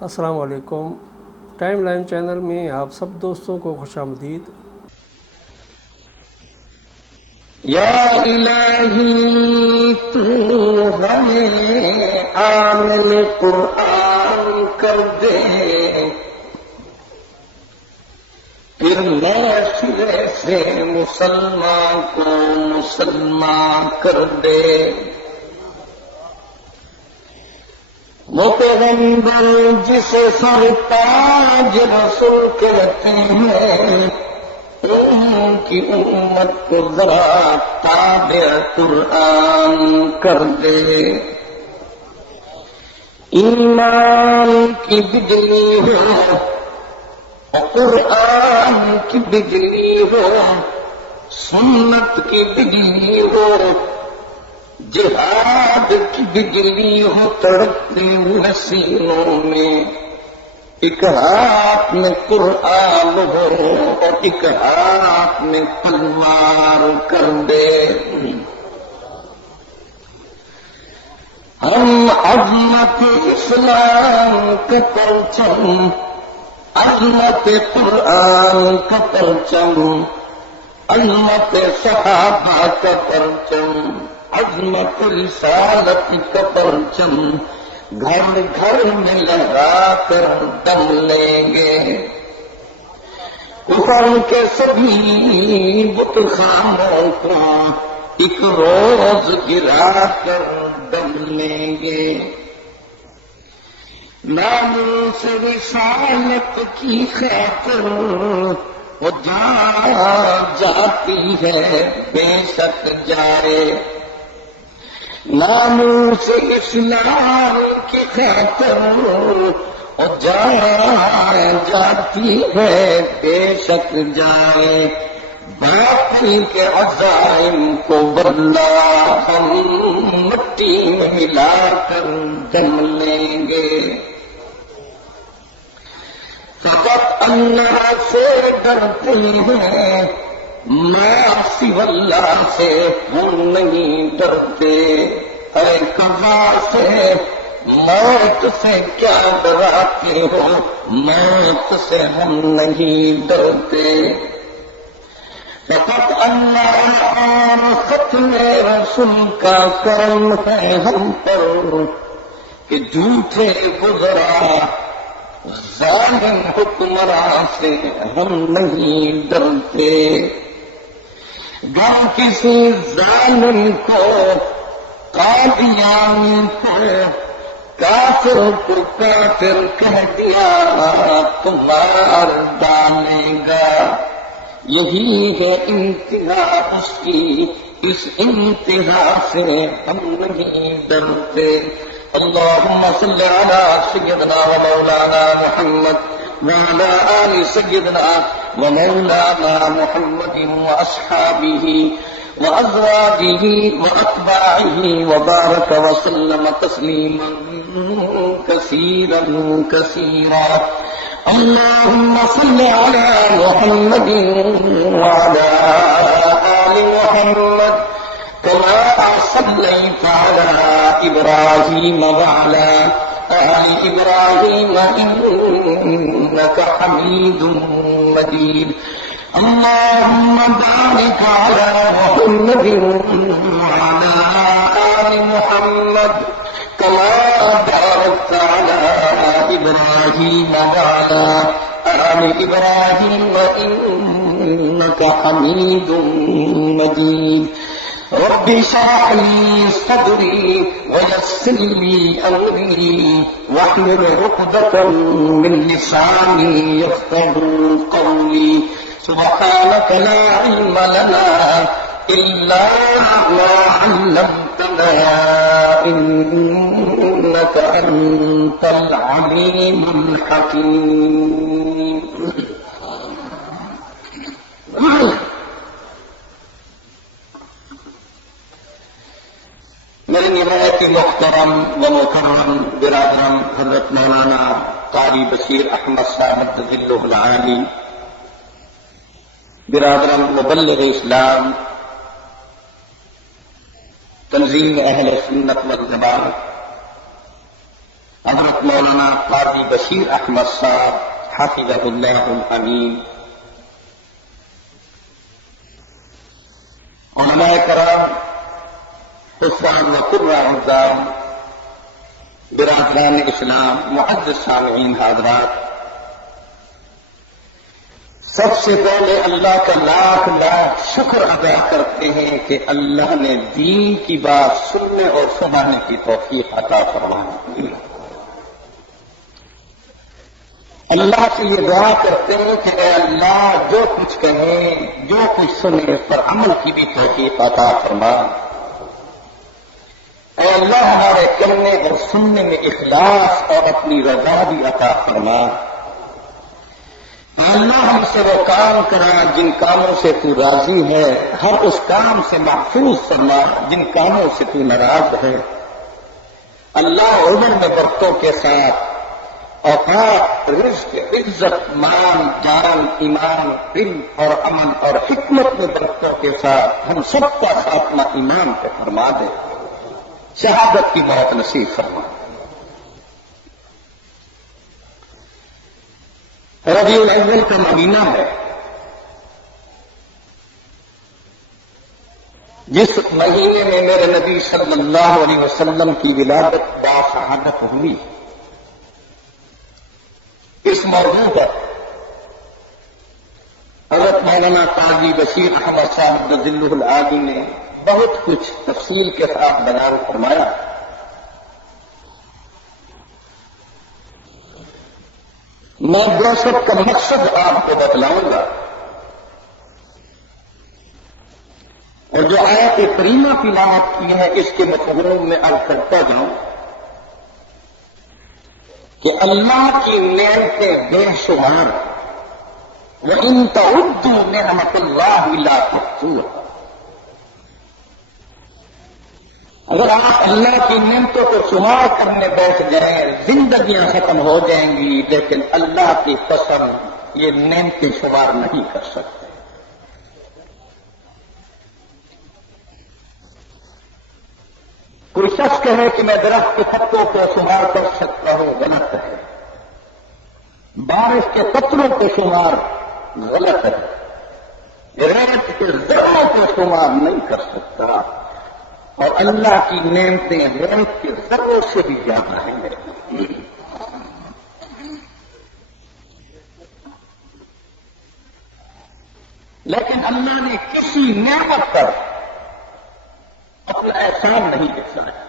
السلام علیکم۔ Time line channel میں آپ سب دوستوں کو خوش آمدید۔ یا الہی تو ہمیں عامل قرآن کر دے، پھر معاشرے سے مسلمان کو مسلمان کر دے۔ وہ پیغمبر جسے سرتاج رسول کہتے ہیں، ان کی امت کو ذرا تابع قرآن کر دے۔ ایمان کی بجلی ہو، قرآن کی بجلی ہو، سنت کی بجلی ہو، جہاد کی بجلی ہو، تڑپتے ہوئے سینوں میں ایک ہاتھ میں قرآن ہو اور ایک ہاتھ میں تلوار کر دے۔ ہم عظمت اسلام کا پرچم، عظمت قرآن کا پرچم، عظمت صحابہ کا پرچم، عظمت رسالت کا پرچم گھر گھر میں لگا کر دم لیں گے۔ کفر کے سبھی بت خانوں کو ایک روز گرا کر دم لیں گے۔ ناموس رسالت کی خاطر وہ جاتی ہے، بے شک جائے۔ ناموس اسلام کی خاطر وہ جاتی ہے، بے شک جائے۔ باطل کے عزائم کو بدلا ہم مٹی میں ملا کر جم لیں گے۔ فقط اللہ سے ڈرتے ہیں، معاصی اللہ سے ہم نہیں ڈرتے۔ اے قضا سے، موت سے کیا ڈراتے ہو، موت سے ہم نہیں ڈرتے۔ فقط اللہ اور ختم رسول کا کرم ہے ہم پر کہ جھوٹے گزرا ظالم حکمراں سے ہم نہیں ڈرتے۔ گر کسی ظالم کو، قادیان کو، کافر کو کافر کہہ دیا تو مار ڈالے گا۔ یہی ہے انتہا اس کی، اس انتہا سے ہم نہیں ڈرتے۔ اللهم صل على سيدنا ومولانا محمد وعلى آل سيدنا ومولانا محمد وأصحابه وأزواجه وأتباعه وبارك وسلم تسليما كثيرا كثيرا۔ اللهم صل على محمد وعلى آل محمد كما صليت على إبراهيم وعلى آل إبراهيم إنك حميد مجيد۔ اللهم بارك على محمد وعلى آل محمد كما باركت على إبراهيم وعلى آل إبراهيم إنك حميد مجيد۔ رب اشرح لي صدري ويسر لي أمري واحلل عقدة من لساني يفقهوا قولي۔ سبحانك لا علم لنا إلا ما علمتنا إنك أنت العليم الحكيم۔ میرے نہایت محترم و مکرم برادران حضرت مولانا قاری بشیر احمد صاحب ذلہ العالی، برادران مبلغ اسلام، تنظیم اہل سنت والجماعت، حضرت مولانا قاضی بشیر احمد صاحب حفظہ اللہ الامین، علماء کرام، حفاظ و قراء الدار، برادران اسلام، معزز سامعین حضرات، سب سے پہلے اللہ کا لاکھ لاکھ شکر ادا کرتے ہیں کہ اللہ نے دین کی بات سننے اور سنانے کی توفیق عطا فرمائی۔ اللہ سے یہ دعا کرتے ہیں کہ اے اللہ جو کچھ کہیں، جو کچھ سنے، اس پر عمل کی بھی توفیق عطا فرما۔ اے اللہ ہمارے کرنے اور سننے میں اخلاص اور اپنی رضا بھی عطا فرما۔ اے اللہ ہم سے وہ کام کرا جن کاموں سے تو راضی ہے، ہر اس کام سے محفوظ فرما جن کاموں سے تو ناراض ہے۔ اللہ عمر میں برکتوں کے ساتھ اوقات، رزق، عزت، مان، جان، ایمان، علم اور امن اور حکمت میں برکتوں کے ساتھ ہم سب کا خاتمہ ایمان پہ فرما دے، شہادت کی موت نصیب فرما۔ ربیع الاول کا مہینہ ہے، جس مہینے میں میرے نبی صلی اللہ علیہ وسلم کی ولادت باشہادت ہوئی۔ اس موضوع پر حضرت مولانا قاضی بشیر احمد صاحب رضی اللہ العالی نے بہت کچھ تفصیل کے ساتھ بیان فرمایا۔ میں دراصل کا مقصد آپ کو بتلاؤں گا، اور جو آیت کریمہ تلاوت کی ہے اس کے مفہوم میں عرض کرتا جاؤں کہ اللہ کی نعمتیں بے شمار، وَإِن تَعُدُّوا نِعْمَتَ اللَّهِ لَا تُحْصُوهَا۔ اگر آپ اللہ کی نعمتوں کو شمار کرنے بیٹھ جائیں زندگیاں ختم ہو جائیں گی، لیکن اللہ کی قسم یہ نعمتیں شمار نہیں کر سکتے۔ کوئی شخص کہے کہ میں درخت کے پتوں کو شمار کر سکتا ہوں، غلط ہے۔ بارش کے قطروں کو شمار غلط ہے۔ ریت کے ذروں کو شمار نہیں کر سکتا، اور اللہ کی نعمتیں ریت کے ذروں سے بھی زیادہ ہیں۔ لیکن اللہ نے کسی نعمت پر اپنا احسان نہیں دکھلایا۔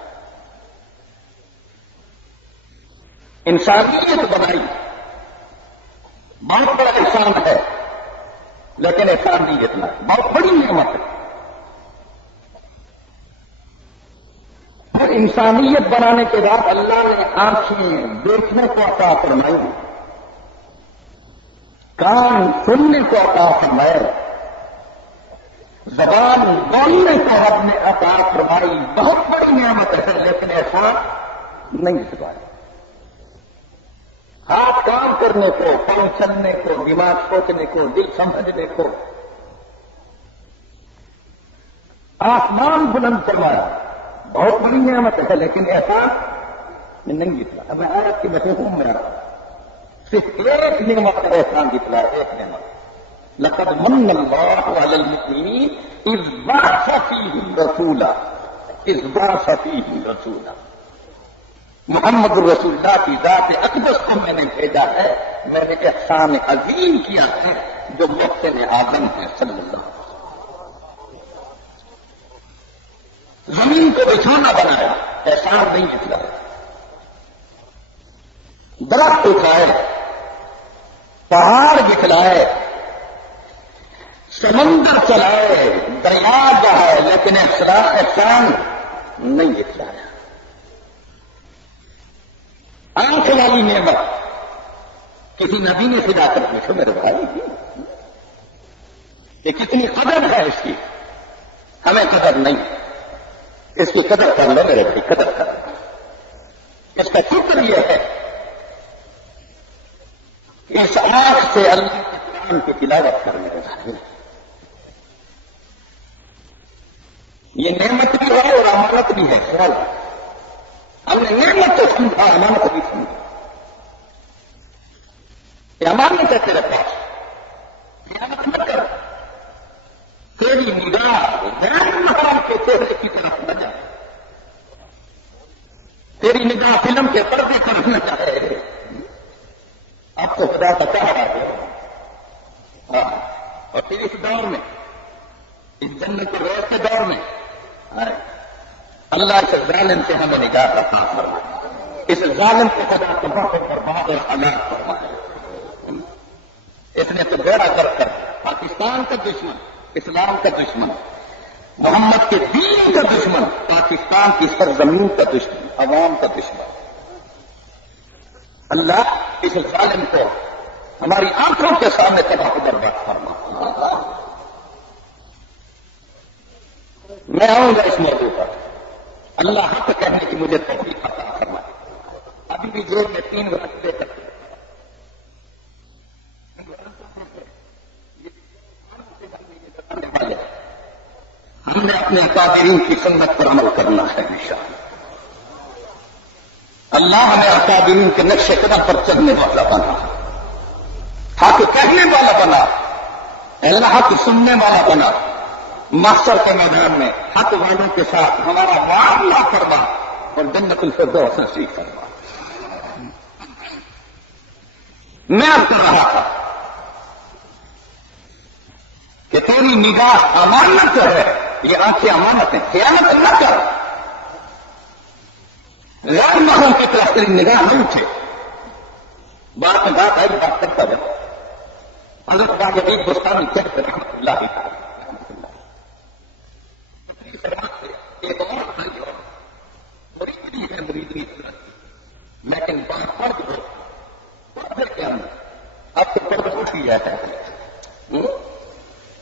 انسانیت بنائی، بہت بڑا احسان ہے، لیکن احسان نہیں دکھلایا، بہت بڑی نعمت ہے۔ پھر انسانیت بنانے کے بعد اللہ نے آنکھیں دیکھنے کو عطا فرمائی، کان سننے کو عطا فرمائے، زبان بولنے کو رب نے عطا فرمائی، بہت بڑی نعمت ہے، لیکن ایسا نہیں دکھایا۔ ہاتھ کام کرنے کو، پاؤں چلنے کو، دماغ سوچنے کو، دل سمجھنے کو، آسمان بلند فرمایا، بہت بڑی نعمت ہے، لیکن ایسا نہیں دکھلایا۔ میں آیت کی مفہوم میں آ رہا ہوں، صرف ایک نعمت کا احسان دکھلایا، ایک نعمت۔ لقد من اللہ علی المؤمنین اذ بعث فیہم رسولا، اذ بعث فیہم رسولا۔ محمد الرسول اللہ کی ذات اقدس کو میں نے بھیجا ہے، میں نے احسان عظیم کیا ہے جو محسن آدم ہے صلی اللہ علیہ وسلم۔ زمین کو بچھانا بنایا، احسان نہیں دکھلایا۔ درخت اٹھائے، پہاڑ دکھلائے، سمندر چلائے، دریا بہائے، لیکن احسان نہیں دکھلایا۔ آنکھ والی نعمت کسی نبی نے خدا کر پوچھو میرے بھائی، یہ کتنی قدر ہے اس کی، ہمیں قدر نہیں، اس کی قدر کر لو میرے بھائی، قدر کر لو۔ اس کا شکر یہ ہے کہ اس آنکھ سے اللہ کے قرآن کی تلاوت کر میرے بھائی، یہ نعمت بھی ہے اور امانت بھی ہے۔ خیال ہم نے نعمت کو سمجھا، امانت بھی سمجھا. یہ امانت ہے تیرے پاس، خیانت مت کر. تیری نگاہ غیر محرم کے چہرے کی طرف نہ جائے، تیری نگاہ فلم کے پردے پر نہ جائے. آپ کو خدا کا چاہ رہا ہے. اور پھر اس دور میں، اس جنت کے روز کے دور میں اللہ کے ظالم سے ہمیں نگاہ رکھا فرمائے. اس ظالم کو خدا تباہ پر بہادر ہلاک فرمائے. اس نے تو بیڑا کر کر پاکستان کا دشمن، اسلام کا دشمن، محمد کے دین کا دشمن، پاکستان کی سرزمین کا دشمن، عوام کا دشمن. اللہ اس ظالم کو ہماری آنکھوں کے سامنے تباہ و برباد فرما. میں آؤں گا اس موضوع پر. اللہ حق کرنے کی مجھے توفیق عطا فرمائے. ابھی بھی جیب میں 3 وقت دے سکتے. ہم نے اپنے اکابرین کی سنت پر عمل کرنا ہے انشاءاللہ. اللہ ہمیں اکابرین کے نقش قدم پر چلنے والا بنا، حق کہنے والا بنا، اللہ حق سننے والا بنا. محشر کے میدان میں حق والوں کے ساتھ ہمارا معاملہ فرما اور جنت الفردوس نصیب فرما. میں اب کر رہا تھا کہ تیری نگاہ امانت ہے، یہ آنکھیں امانت ہیں، خیانت نہ کر. غیر محرم کی طرف تیری نگاہ نہیں اٹھے. بات میں بات ہے، بات کرتا جاتا. حضرت باجدید بستانی کہتے رحمۃ اللہ علیہ ایک اور بھائی اور مریدی ہے، مریدی لیکن بات فرق ہو پھر کیا اب تو پردہ اٹھ ہی جاتا ہے.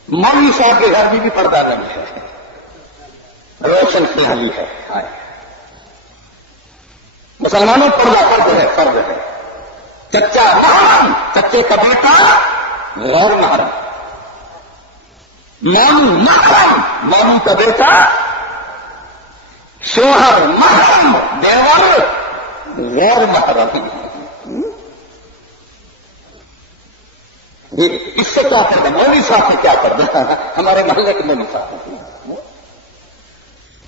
مولوی صاحب کے گھر میں بھی پردہ نہیں ہے، روشن خیالی ہے. مسلمانوں پردہ فرض ہے، فرض ہے. چچا محرم، چچے کا بیٹا غیر محرم. مولو محرم، مولو کا بیٹا. شوہر محرم، دیور غیر محرم. اس سے کیا پردہ؟ مولوی صاحب سے کیا پردہ؟ ہمارے محلے کے مولوی صاحب،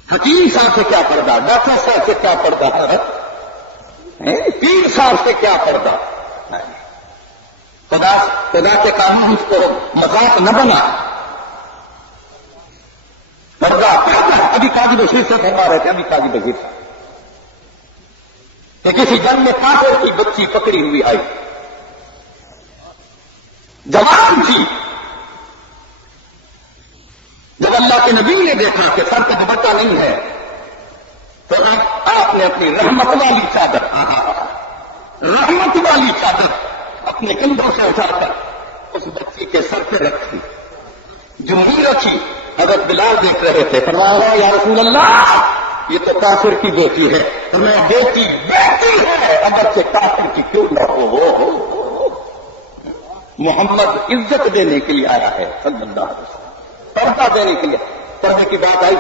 حکیم صاحب سے کیا پردہ؟ ڈاکٹر صاحب سے کیا پردہ؟ پیر صاحب سے کیا پردہ؟ خدا کے کاموں اس کو مذاق نہ بنا. پردہ ابھی قاضی بشیر سے فرما رہے تھے، ابھی قاضی بشیر کہ کسی جنگ میں کافر کی بچی پکڑی ہوئی آئی، جوان تھی. جب اللہ کے نبی نے دیکھا کہ سر کا دوپٹہ نہیں ہے تو آپ نے اپنی رحمت والی چادر، رحمت والی چادر اپنے کندھوں سے اٹھا کر اس بچی کے سر پہ رکھی، جمہوری رکھی. حضرت بلال دیکھ رہے تھے، فرمایا یا رسول اللہ یہ تو کافر کی بیٹی ہے. میں بیٹی ہے، اگر سے کافر کی کیوں نہ ہو. محمد عزت دینے کے لیے آیا ہے صلی اللہ علیہ وسلم، پردہ دینے کے لیے. پردے کی بات آئی،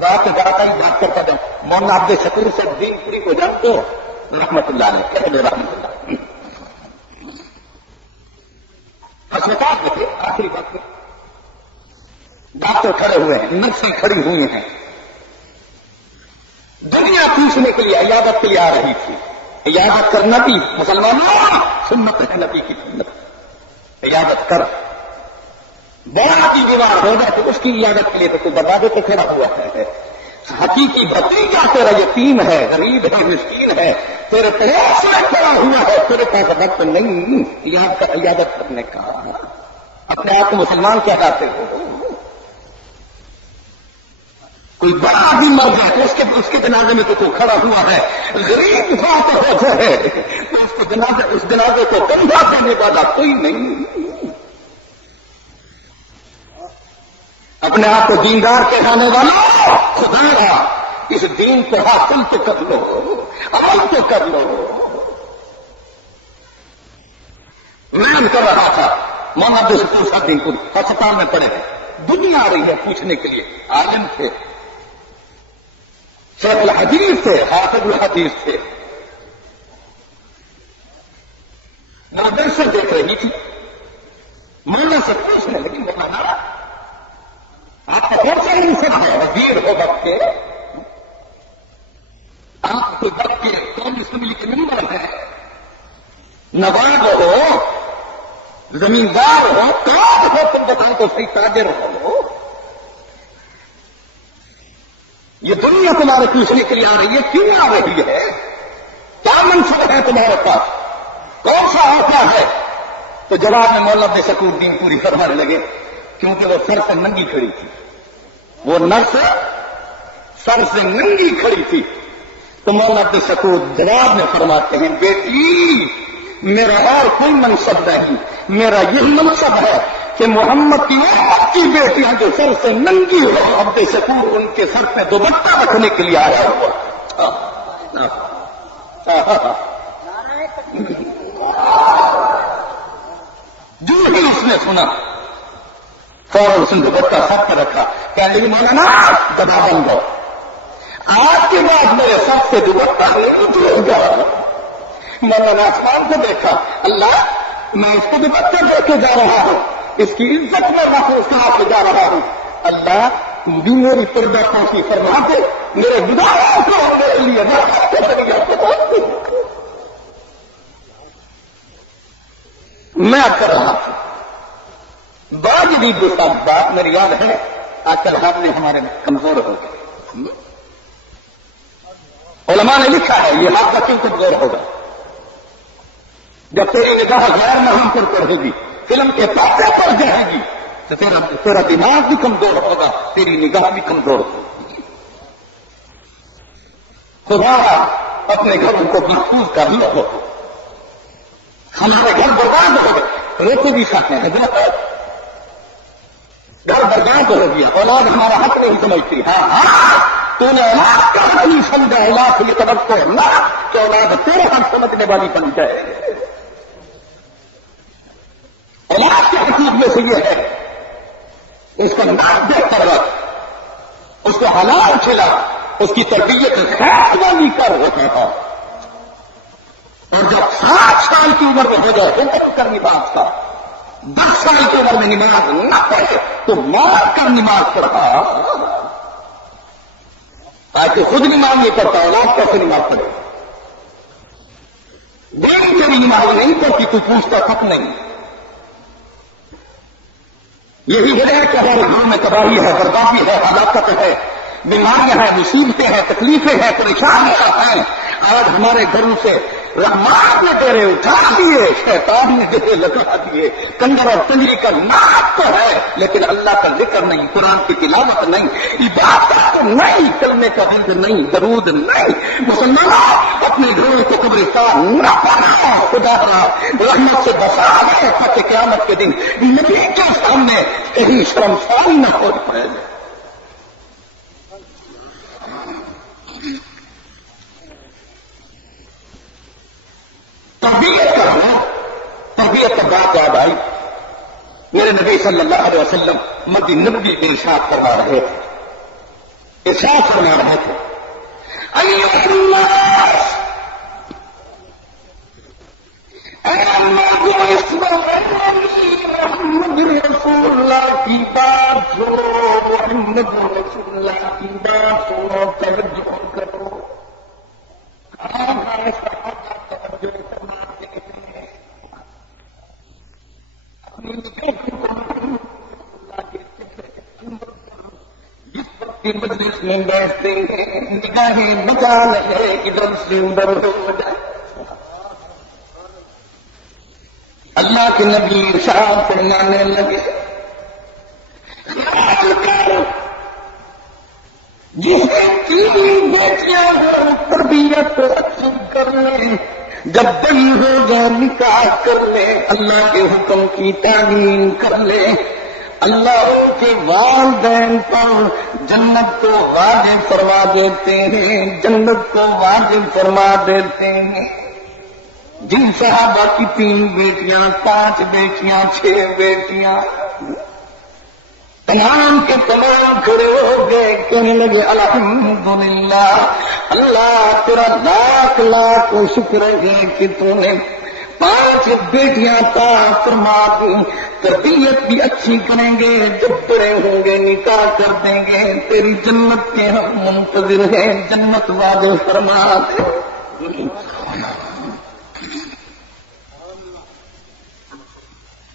بات کرتا جاؤں. مولانا عبد شکور سے دین پوری کو جانتے ہو رحمت اللہ علیہ، کہہ دو رحمت اللہ. اسپتال میں تھے، آخری وقت میں ڈاکٹر کھڑے ہوئے ہیں، نرسیں کھڑی ہوئی ہیں. دنیا پوچھنے کے لیے، عیادت کے لیے آ رہی تھی. عیادت کرنا بھی مسلمانوں سنت ہے، نبی کی سنت. عیادت کر. بڑا کی بیمار ہوگا تو اس کی عیادت کے لیے تو کوئی دروازے پہ کھڑا ہوا ہے. حقیقی بھتیجا تیرا یتیم ہے، غریب ہے، مسکین ہے، تیرے پڑوس میں کھڑا ہوا ہے، تیرے پاس وقت نہیں عیادت کرنے کا. اپنے آپ کو مسلمان کہلاتے ہو. کوئی بڑا آدمی مر جائے تو اس کے جنازے میں تو کوئی کھڑا ہوا ہے. غریب بات ہو جائے تو اس جنازے کو کندھا دینے والا کوئی نہیں. اپنے آپ کو دیندار کہلانے والا خدا اس دین کو حاصل تو کر لو، عمل تو کر لو. میں کر رہا تھا مولانا عبد شکور صاحب دین پور ہسپتال میں پڑے تھے. دنیا آ رہی ہے پوچھنے کے لیے. عالم تھے، شیخ الحدیث تھے، حافظ الحدیث تھے، نظر سے دیکھ رہی تھی، مانا سے پوچھنے لگی، مولانا آپ کا کون سا منصب ہے؟ وزیر ہو وقت کے، آپ کو وقت کے قومی اسمبلی کے ممبر ہیں، نواب ہو، زمیندار ہو، کام ہو، تم بتاؤ تو صحیح، تاجر ہو، یہ دنیا تمہارے پوچھنے کے لیے آ رہی ہے، کیوں آ رہی ہے؟ کیا منصب ہے تمہارے پاس؟ کون سا عہدہ ہے؟ تو جواب میں مولانا عبد الشکور الدین پوری فرمانے لگے، کیونکہ وہ سر سے ننگی کھڑی تھی، وہ نرس سر سے ننگی کھڑی تھی، تو مولانا عبد الشکور جواب میں فرماتے ہیں، بیٹی میرا اور کوئی منصب نہیں، میرا یہ منصب ہے کہ محمد کی امت کی بیٹیاں جو سر سے ننگی ہو، عبد الشکور ان کے سر پہ دوپٹہ رکھنے کے لیے آیا ہوا۔ جو ہی اس نے سنا فوراً اس نے دوپٹہ سر پہ رکھا، کہنے لگی مولانا دبا بند ہو، آج کے بعد میرے سر سے دوپٹہ نہیں اترے گا۔ مولانا آسمان کو دیکھا، اللہ میں اس کو دوپٹہ دے کے جا رہا ہوں، اس کی عزت میں محفوظ کرا کے جا رہا ہوں، اللہ تم بھی میری پردہ پوشی فرما دے، میرے گناہوں کو میرے لیے میں کر رہا تھا۔ بعض بھی دوسرا بات میری یاد ہے، آج کل ہاتھ میں ہمارے کمزور ہو گئے، علماء نے لکھا ہے یہ ہاتھ کا کیوں کمزور ہوگا؟ جب تیری نگاہ غیر محرم پر پڑے گی، فلم کے پردے پر جائے گی، تو تیرا دماغ بھی کمزور ہوگا، تیری نگاہ بھی کمزور ہوگی۔ خدا اپنے گھروں کو محفوظ کر لو، ہمارے گھر برباد ہو گئے، روکو بھی سکتے ہیں، گھر برباد ہو گیا، اولاد ہمارا حق نہیں سمجھتی۔ ہاں تو نے اولاد کا حق نہیں سمجھا، اولاد کی توقع نہ کہ اولاد تیرے حق سمجھنے والی بن جائے۔ اولاد کے حقوق میں سے یہ ہے اس کو ناک بہتر رکھ، اس کو حلال کھلا، اس کی تربیت خیر والی کر ہوتا تھا، اور جب 7 سال کی عمر میں ہو جائے تو وقت کر نماز کا، 10 سال کی عمر میں نماز نہ پڑھے تو مار کر نماز پڑھا، تاکہ خود نماز نہیں پڑھتا، اولاد کیسے نماز پڑھے؟ بیٹی کبھی نماز نہیں پڑھتی تو پوچھتا تک نہیں۔ یہی وجہ ہے کہ ہمارے گھروں میں تباہی ہے، بربادی ہے، ہلاکت ہے، بیماریاں ہیں، مصیبتیں ہیں، تکلیفیں ہیں، پریشانیاں ہیں۔ آج ہمارے گھروں سے رحمت نے ڈیرے اٹھا دیے، شیطان نے ڈیرے لگا دیے، کنجر اور کنجری کا نام تو ہے لیکن اللہ کا ذکر نہیں، قرآن کی تلاوت نہیں، عبادت نہیں، کلمے کا ذکر نہیں، درود نہیں۔ مسلمانوں اپنے گھروں کو قبرستان نہ بناؤ، خدا را رحمت سے بچا دے تاکہ قیامت کے دن نبی کے سامنے کہیں شرمساری نہ ہو پائے۔ تربیت کا بات یاد آئی، میرے نبی صلی اللہ علیہ وسلم مدینہ نبوی میں ارشاد فرما رہے تھے، ایھا الناس، محمد رسول اللہ کی بات سنو، محمد رسول اللہ کی بات سنو، توجہ کرو۔ جس وقت مجلس میں بیٹھتے ہیں نگاہیں بچا لگے، ادھر سے ادھر ہو جائے۔ اللہ کے نبی ارشاد فرمانے لگے، جسے 3 بیٹیاں ہوں تربیت اچھی کر لیں، جب بڑی ہو جائے نکاح کر لیں، اللہ کے حکم کی تعلیم کر لیں، اللہ ان کے والدین پر جنت کو واجب فرما دیتے ہیں، جنت کو واجب فرما دیتے ہیں۔ جن صحابہ کی 3 بیٹیاں، 5 بیٹیاں، 6 بیٹیاں، تمام کے تمام کھڑے ہو گئے، کہنے لگے الحمدللہ، اللہ تیرا لاکھ لاکھ شکر ہے کہ تو نے 5 بیٹیاں عطا فرما دی، تربیت بھی اچھی کریں گے، جب بڑے ہوں گے نکاح کر دیں گے، تیری جنت کے ہم منتظر ہیں، جنت وعدے فرما دے۔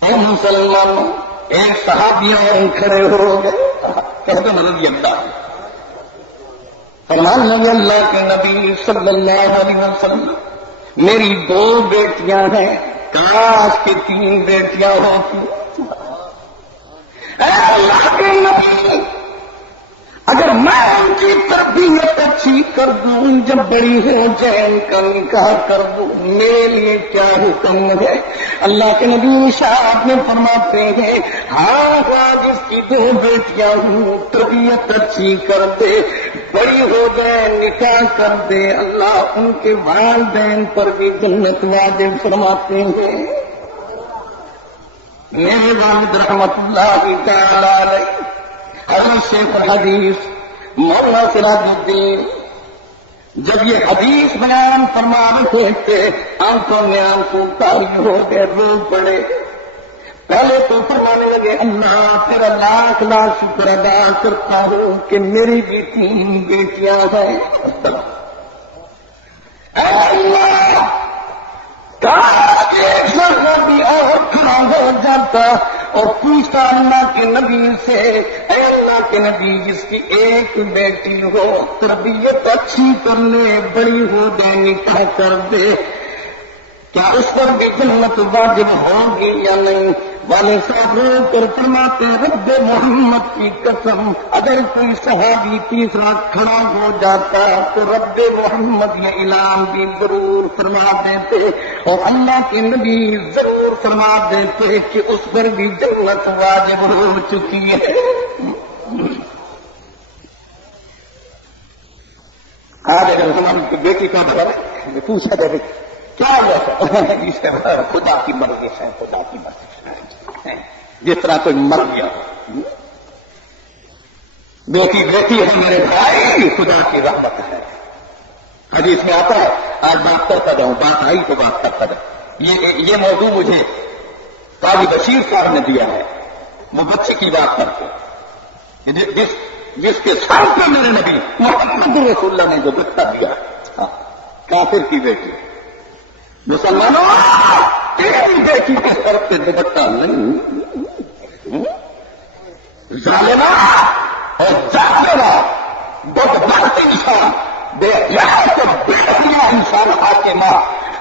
اے مسلمانوں، ایک صحابیوں کھڑے ہو گئے، کہتے ہیں رضی اللہ، فرمان لگے اللہ کے نبی صلی اللہ علیہ وسلم، میری 2 بیٹیاں ہیں، کاش کے 3 بیٹیاں ہوتی۔ اے اللہ کے نبی، اگر میں ان کی تربیت اچھی کر دوں، جب بڑی ہو جائے ان کا نکاح کر دوں، میرے لیے کیا حکم ہے؟ اللہ کے نبی صاحب نے فرماتے ہیں، ہاں جس کی 2 بیٹیاں ہوں، تربیت اچھی کر دے، بڑی ہو جائے نکاح کر دے، اللہ ان کے والدین پر بھی جنت واجب فرماتے ہیں۔ میرے والد رحمت اللہ تعالی علیہ حضرت شیخ الحدیث مولانا سراج الدین جب یہ حدیث بیان فرما رہے تھے، آنکھوں میں آنسو طاری ہو گئے، رو پڑے۔ پہلے تو فرمانے لگے اللہ تیرا لاکھ لاکھ شکر ادا کرتا ہوں کہ میری بھی 3 بیٹیاں ہیں۔ اے اللہ، کاش ایک سرا بھی اور کھڑا ہو جاتا اور پوچھتا اللہ کے نبی سے، اے اللہ کے نبی، جس کی 1 بیٹی ہو، تربیت اچھی کر لے، بڑی ہو جائے نکاح کر دے، کیا اس پر بھی جنت واجب ہوگی یا نہیں؟ والد صاحب رو کر فرماتے، رب محمد کی قسم، اگر کوئی صحابی تیسرا کھڑا ہو جاتا تو رب محمد یہ اعلان بھی ضرور فرما دیتے اور اللہ کے نبی ضرور فرما دیتے کہ اس پر بھی جنت واجب ہو چکی ہے۔ آج اگر ہماری بیٹی کا بھلا پوچھا جائے کیا ہوا، خدا کی مرضی ہے، خدا کی مرضی ہے، جس طرح کوئی مر گیا ہو۔ بیٹی بیٹی ہے میرے بھائی، خدا کی رحمت ہے۔ حدیث میں آتا ہے، آج بات کرتا جاؤں، بات آئی تو بات کرتا جاؤں۔ یہ موضوع مجھے قاضی بشیر صاحب نے دیا ہے، وہ بچے کی بات کرتے، جس کے سر پہ میرے نبی محمد رسول اللہ نے جو بچہ دیا، کافر کی بیٹی۔ مسلمانوں، تیری بیٹی کے سر پہ دوپٹہ نہیں، ظالمہ اور جاہلہ، بدبخت انسان، بے حیات اور بے حیا انسان حاکمہ،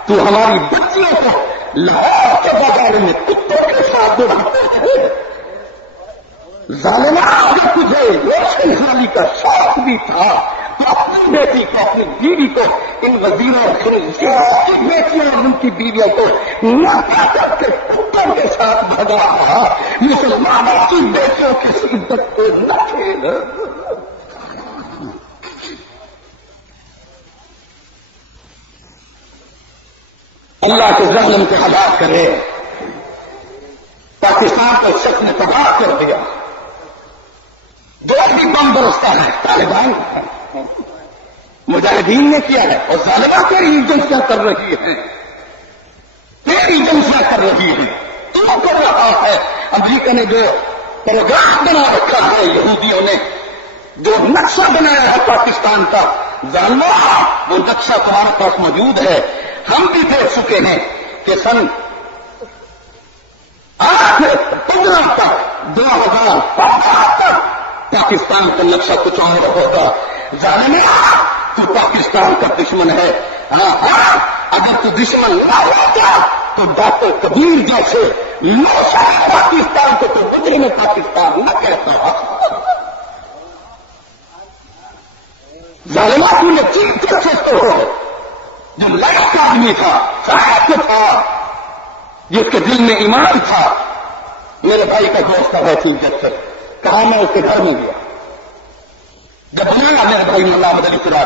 تو ہماری بچیوں کو لاہور کے بازار میں کتوں کے ساتھ دوڑاتے ہیں۔ ظالمہ، اگر تجھے روشن خالی کا شوق بھی تھا تو اپنی بیٹی کو، اپنی بیوی کو، ان وزیروں کی بیٹیوں اور ان کی بیویوں کو نہ کر کے کتوں کے ساتھ بھگا رہا۔ مسلمانوں کی بیٹیوں کی عزت کو نہ کھیل۔ اللہ کے ظالم کو ہلاک کرے۔ پاکستان کو شک نے تباہ کر دیا، جو بھی بم برستا ہے طالبان مجاہدین نے کیا ہے، اور ظالمہ تیری ایجنسیاں کر رہی ہے، تیری ایجنسیاں کر رہی ہے، تو کر رہا ہے۔ امریکہ نے جو پروگرام بنا رکھا ہے، یہودیوں نے جو نقشہ بنایا ہے پاکستان کا، ظالمہ وہ نقشہ تمہارے پاس موجود ہے۔ ہم بھی دیکھ چکے ہیں کہ سن 15 تک 2015 تک پاکستان کا نقشہ کچھ اور ہوگا۔ ظالمہ، تو پاکستان کا دشمن ہے۔ ہاں، اگر تو دشمن نہ ہوتا تو ڈاکٹر کبیر جیسے پاکستان کو تو مجرم پاکستان نہ کہتا۔ ظالمہ، تو نے چیز کر سکتے ہو، جو لائق آدمی تھا، صاحب تھا، جس کے دل میں ایمان تھا۔ میرے بھائی کا دوست تھا حیثیت سے، کہا میں اس کے گھر میں گیا، جب بنایا میرے بھائی نے اللہ مدد کرا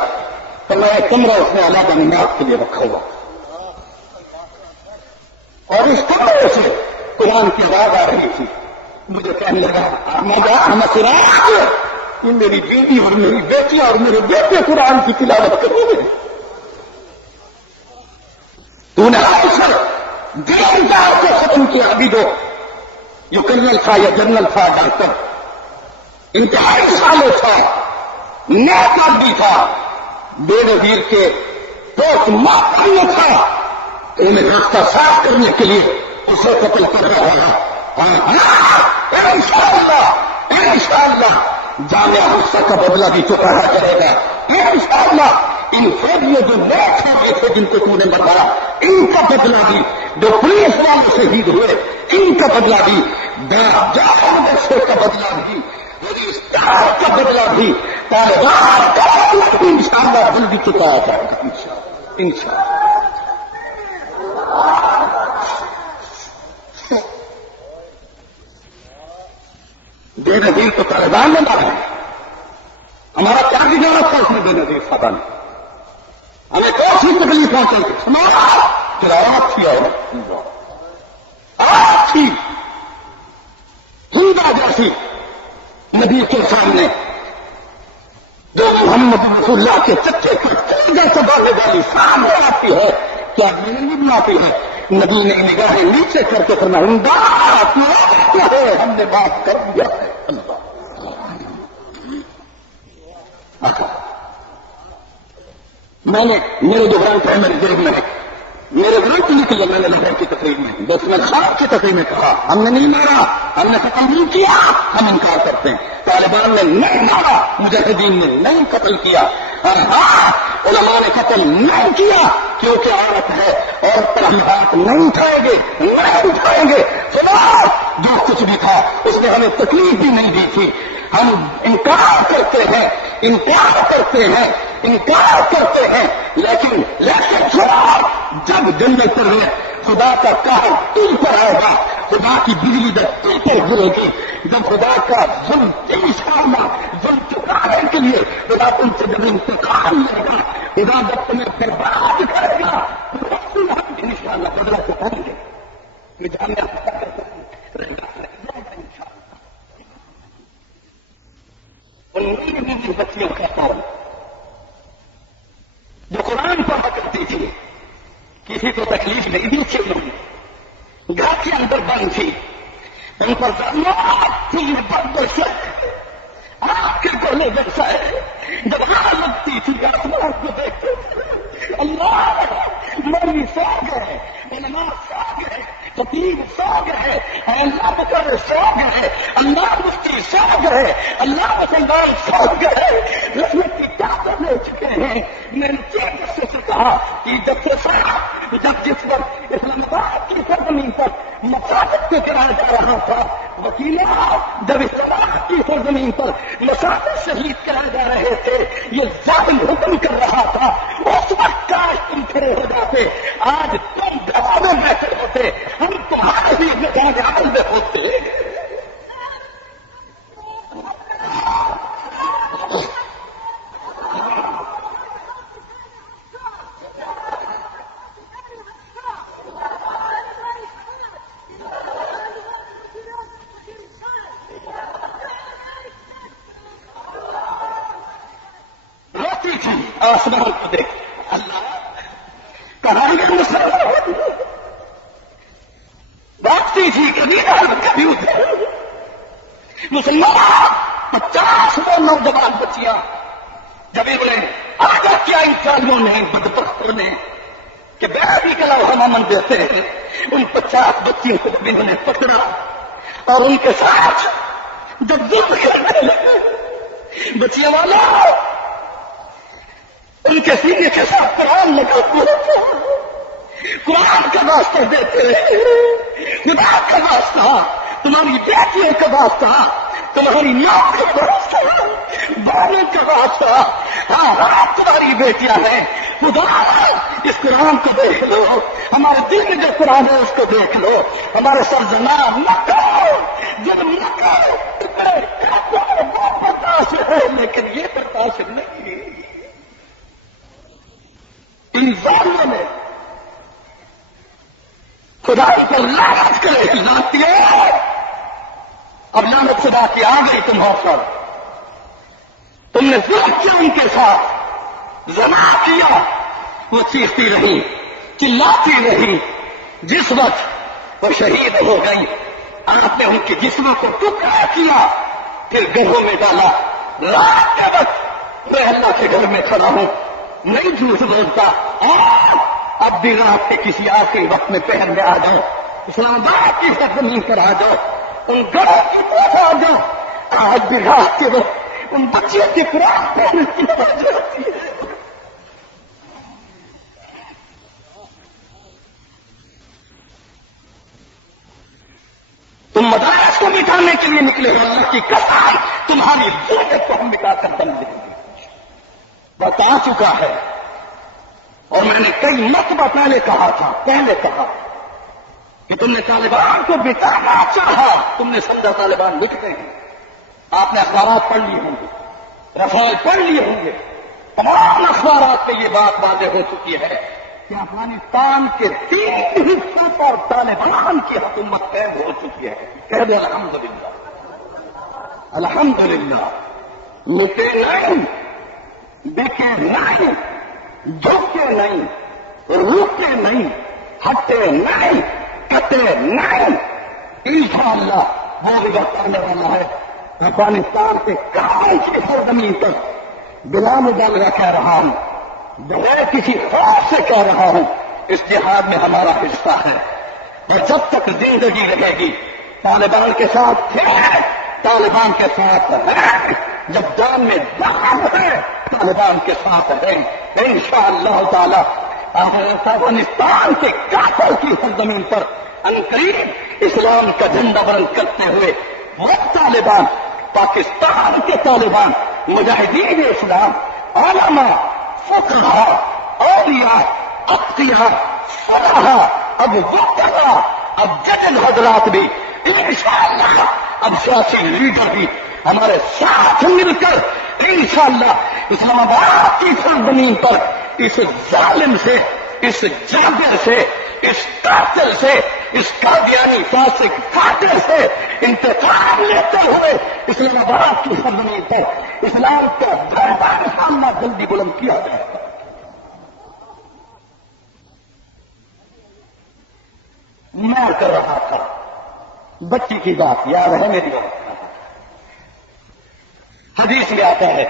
تو میں ایک کمرہ اس نے علیحدہ نماز کے لیے رکھا ہوا، اور اس کمرے سے قرآن کی آواز آ رہی تھی، مجھے کہنے لگا احمد فراق یہ میری بیوی اور میری بیٹی اور میرے بیٹے قرآن کی تلاوت کریں گے. تو نے دین دار کو ختم کیا. ابھی دو جو کرنل تھا یا جنرل تھا ڈاکٹر انتہائی سالوں تھا نیک آدمی تھا بے نظیر کے پوسٹ ماسٹر میں تھا. انہیں راستہ صاف کرنے کے لیے اسے قتل کر رہا ہے. انشاءاللہ جامعہ حصہ کا بدلہ بھی چکانا کرے گا. انشاءاللہ ان فوجیوں جو نئے چھوٹے تھے جن کو تو نے بتایا ان کا بدلہ بھی جو پولیس والے شہید ہوئے ان کا بدلہ بھی جہاں کا بدلہ بھی کا بدلہ بھی انشاءاللہ جلدی چکایا جائے گا. انشاءاللہ بے نظیر تو طالبان نے مارا ہے. ہمارا کیا بگاڑا تھا اس میں بے نظیر پتہ نہیں. ہمیں کون سی تکلیف پہنچی ہمارا چراغ تھی اور تھی ہندا جیسی نبی کے سامنے جو محمد رسول اللہ کے چچے پر تیزہ سبانے والی سامنے آتی ہے کیا میں نہیں بناتی ہے. نبی نے نگاہیں نیچے کر کے کرنا ہے ہم نے بات کر دیا ہے. میں نے میرے جو گرانٹ ہے میری جیب میں میرے گرانٹ نکلے میں نے لہر کی تقریب میں بس میں خواب کی تقریب میں کہا ہم نے نہیں مارا ہم نے قتل نہیں کیا ہم انکار کرتے ہیں. طالبان نے نہیں مارا مجاہدین نے نہیں قتل کیا اور علماء نے قتل نہیں کیا کیونکہ عورت ہے عورت پر ہم ہاتھ نہیں اٹھائیں گے نہیں اٹھائیں گے. خدا جو کچھ بھی تھا اس نے ہمیں تکلیف بھی نہیں دی تھی. ہم انکار کرتے ہیں انکار کرتے ہیں انکار کرتے ہیں لیکن جب جنت پر ہے خدا کا قہر تم پر آئے گا خدا کی بجلی جب تم پر گرے گی جب خدا کا ظلم انشاءاللہ ظلم چکانے کے لیے خدا تم سے جب انتقام لے گا خدا جب تمہیں برباد کرے گا انشاءاللہ بدلا چکائیں گے. ان بچیوں کا قوم جو قرآن پڑھا کرتی تھی کسی کو تکلیف نہیں دی تھی انہوں گھر کے اندر بند تھی ان پر آپ کے گولے جیسا ہے جب آگ لگتی تھی آسمان کو دیکھتے تھے اللہ مولوی سو گئے علماء سو گئے خطیب سو گئے اللہ بکر سو گئے اللہ مفتی سو گئے اللہ مسلمان سو گئے رحمت کی چادر لے چکے ہیں. میں نے چیز سے کہا کہ جب سے جب جس وقت اسلام آباد کی سرزمین پر مساجد کو گرایا جا رہا تھا وکیلوں جب اسلام کی سرزمین پر مساجد شہید کرائے جا رہے تھے یہ ظالم حکم کر رہا تھا اس وقت کاش تم کھڑے ہو جاتے آج تم دبا میں بیٹھے ہوتے ہم تمہارے ہی نظام میں ہوتے. روتی تھی آسمان کو دیکھ اللہ کہاں گئے مسلمان باتتی تھی کبھی کبھی ادھر مسلمان 50 نوجوان بچیاں جب انہیں آگاہ کیا ان ظالموں نے بدبختوں نے کہ بیٹی کا لوہا من دیتے ہیں ان 50 بچیوں کو جب انہوں نے پکڑا اور ان کے ساتھ جب ظلم کرنے لگے بچیاں والا ان کے سینے کے ساتھ قرآن لگا ہوا قرآن کا واسطہ دیتے خدا کا واسطہ تمہاری بیٹیوں کا واسطہ تمہاری ماں کا واسطہ بالوں کا واسطہ ہاں تمہاری بیٹیاں ہیں خدا اس قرآن کو دیکھ لو ہمارے دل میں جو قرآن ہے اس کو دیکھ لو ہمارے سر زمان نہ کرو جب نہ کرو برداشت ہے لیکن یہ برداشت نہیں. ان ظالموں نے خدا پر لعنت کرے لاتی ہے اب لعنت خدا کی آ گئی تمہوں پر، تم نے ظلم کیا ان کے ساتھ، زنا کیا، وہ چیختی رہی، چلاتی رہی، جس وقت وہ شہید ہو گئی آپ نے ان کے جسموں کو ٹکڑا کیا، پھر گھروں میں ڈالا۔ رات کے وقت میں اللہ کے گھر میں کھڑا ہوں، نہیں جھوٹ بولتا، اور اب بھی رات کے کسی آخری وقت میں پہن میں آ جاؤ، اسلام آباد کی زمین پر آ جاؤ، ان گھروں کی طرف آ جاؤ، آج بھی رات کے وقت ان بچیوں کی فراق پہننے کی وجہ ہوتی ہے۔ تم مدارس کو مٹانے کے لیے نکلے ہو، اللہ کی قسم تمہاری ضرورت کو ہم مٹا کر دم دیں گے، بتا چکا ہے۔ اور میں نے کئی مرتبہ پہلے کہا کہ تم نے طالبان کو مٹانا چاہا، تم نے سمجھا طالبان مٹتے ہیں۔ آپ نے اخبارات پڑھ لیے ہوں گے، رسائل پڑھ لیے ہوں گے، تمام اخبارات میں یہ بات واضح ہو چکی ہے کہ افغانستان کے 3 حصوں پر طالبان کی حکومت قائم ہو چکی ہے۔ کہہ دو الحمدللہ، الحمدللہ۔ مٹے نہیں، بکے نہیں، جھوکے نہیں، روکے نہیں، ہٹے نہیں، کٹے نہیں، انشاءاللہ وہ بھی وقت آنے والا ہے۔ افغانستان کے کام کی سرزمین پر بلا مبالغہ کہہ رہا ہوں، بغیر کسی خوف سے کہہ رہا ہوں، اس جہاد میں ہمارا حصہ ہے، اور جب تک زندگی رہے گی طالبان کے ساتھ ہے، طالبان کے ساتھ ہے، جب جان میں جان ہے طالبان کے ساتھ ہے، انشاءاللہ تعالی افغانستان کے کافر کی سرزمین پر عنقریب اسلام کا جھنڈا بلند کرتے ہوئے وہ طالبان، پاکستان کے طالبان، مجاہدین اسلام، علماء، فقہاء، اولیاء، اتقیاء، فقہاء، اب وکلاء، اب جج حضرات بھی انشاءاللہ، اب سیاسی لیڈر بھی ہمارے ساتھ مل کر انشاءاللہ اسلام آباد کی سرزمین پر اس ظالم سے، اس جابر سے، اس قاتل سے، اس قادیانی فاسق قاتل سے انتقام لیتے ہوئے اسلام آباد کی سرزمین پر اسلام کا دربار سامنا جلدی بلند کیا جائے گا۔ میں کر رہا تھا بچی کی بات، یاد ہے میری بات، حدیث میں آتا ہے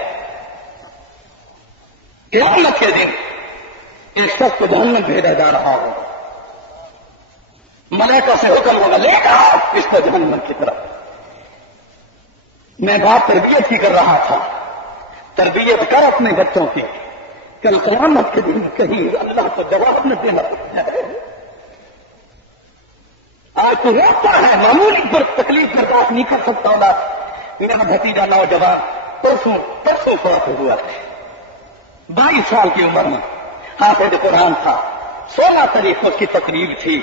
قیامت کے دن ایک شخص کو جہنم بھیجا جا رہا ہو، ملائکہ سے حکم ہوگا لے جاؤ اس کو جہنم کی طرف۔ میں بات تربیت کی کر رہا تھا، تربیت کر اپنے بچوں کی، کل قیامت کے دن کہیں اللہ کو جواب نہ دینا پڑتا ہے۔ آج تو روتا ہے، معمولی پر تکلیف برداشت نہیں کر سکتا ہوگا۔ میرا بھتیجا نوجوان پرسوں فوت ہوا ہے، 22 سال کی عمر میں، حافظ قرآن تھا، 16 تاریخ کو اس کی تقریب تھی۔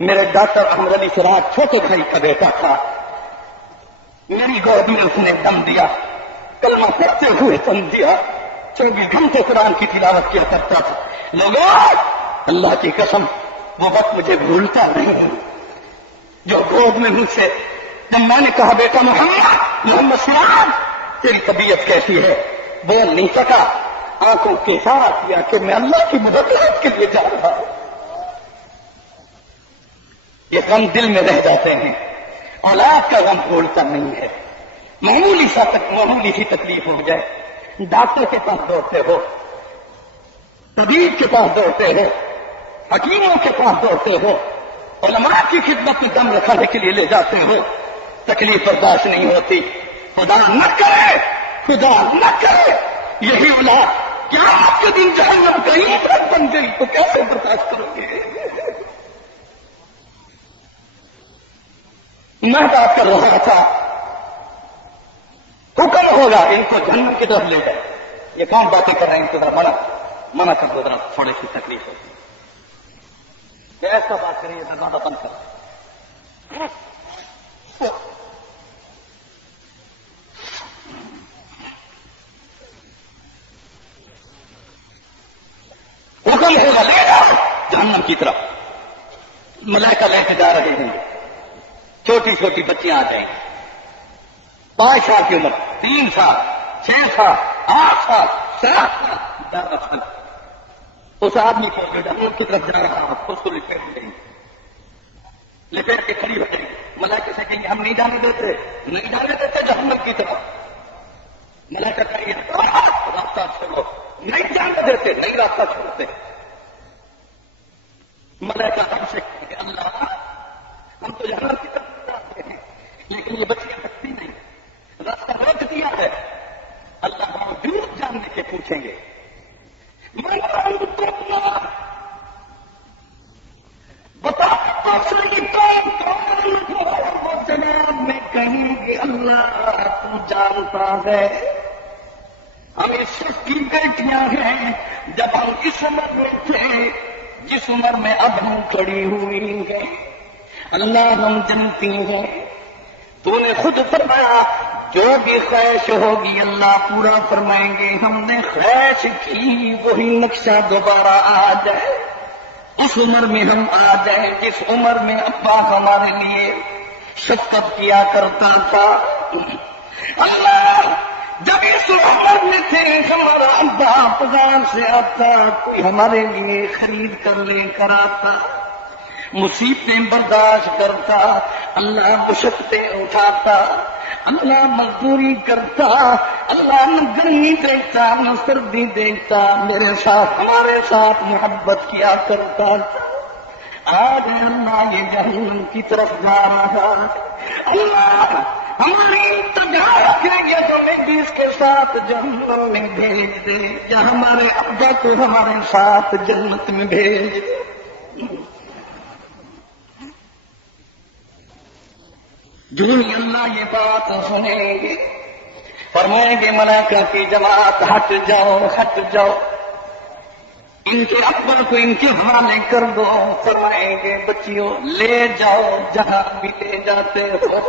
میرے ڈاکٹر احمد علی سراج چھوٹے بھائی کا بیٹا تھا، میری گود میں اس نے دم دیا، کلمہ پڑھتے ہوئے دم دیا، 24 گھنٹے قرآن کی تلاوت کیا کرتا تھا۔ لوگوں اللہ کی قسم وہ وقت مجھے بھولتا نہیں، جو گود میں مجھ سے جب میں نے کہا بیٹا محمد سراج تیری طبیعت کیسی ہے، بول نہیں سکا، آنکھوں کے اشارہ کیا کہ میں اللہ کی مدد کے لیے جا رہا ہوں۔ یہ غم دل میں رہ جاتے ہیں، اولاد کا غم بھولتا نہیں ہے۔ معمولی سی تکلیف ہو جائے ڈاکٹر کے پاس دوڑتے ہو، طبیب کے پاس دوڑتے ہو، حکیموں کے پاس دوڑتے ہو، علماء کی خدمت میں دم رکھانے کے لیے لے جاتے ہو، تکلیف برداشت نہیں ہوتی۔ خدا نہ کرے، خدا نہ کرے یہی اولاد کیا آپ کے دن جہنم کا ایندھن بن گئی تو کیسے برداشت کرو گے؟ میں بات کر رہا تھا، حکم ہوگا ان کو جہنم کی طرف لے جائے، یہ کون باتیں کر رہے ہیں، ان کو ذرا منع کر دو، ذرا تھوڑی سی تکلیف ہوتی ہے، ایسا بات کریے، دروازہ بند کر۔ حکم ہوگا لے جاؤ جہنم کی طرف، ملائکہ لے کے جا رہے ہیں، چھوٹی چھوٹی بچیاں آ جائیں گی، 5 سال کی عمر، 3 سال، 6 سال، 8 سال، 7 سال، 11 سال، اس آدمی کو جہنم کی طرف جا رہا ہے، اس کو لپیٹ کے کھڑی ہو گئی. ملائکہ سے کہیں گے ہم نہیں جانے دیتے، نہیں جانے دیتے جہنم کی طرف. ملائکہ کہیں گے راستہ چھوڑو، نہیں جانے دیتے، نہیں راستہ چھوڑتے. ملائکہ ہم سے کہیں گے اللہ ہم تو جہنم کی طرف جاتے ہیں لیکن یہ بچیاں سکتی نہیں، راستہ روک دیا ہے. اللہ باوجود جاننے کے پوچھیں گے بتا جناب میں کہیں گے اللہ تو جانتا ہے ہمیں سب کی بیٹیاں ہیں. جب ہم اس عمر میں تھے جس عمر میں اب ہم کھڑی ہوئی ہیں اللہ ہم جانتی ہیں. تو نے خود فرمایا جو بھی خواہش ہوگی اللہ پورا فرمائیں گے. ہم نے خواہش کی وہی نقشہ دوبارہ آ جائے، اس عمر میں ہم آ جائیں جس عمر میں ابا ہمارے لیے شفقت کیا کرتا تھا. اللہ جب اس عمر میں تھے ہمارا ابا بازار سے آتا، کوئی ہمارے لیے خرید کر لے کر آتا، مصیبتیں برداشت کرتا، اللہ مشقتیں اٹھاتا، اللہ مزدوری کرتا، اللہ نہ گرمی دیکھتا نہ سردی دیکھتا، میرے ساتھ ہمارے ساتھ محبت کیا کرتا تھا. آج اللہ یہ جہنم کی طرف جا رہا. اللہ ہماری انتظار کے لیے جو میں اس کے ساتھ جہنم میں بھیج دے یا ہمارے ابا کو ہمارے ساتھ جنت میں بھیج دے. جو اللہ یہ بات سنیں گے فرمائیں گے ملائکہ کی جماعت ہٹ جاؤ ہٹ جاؤ، ان کے ابا کو ان کے حوالے کر دو. فرمائیں گے بچیوں لے جاؤ جہاں بھی لے جاتے ہو.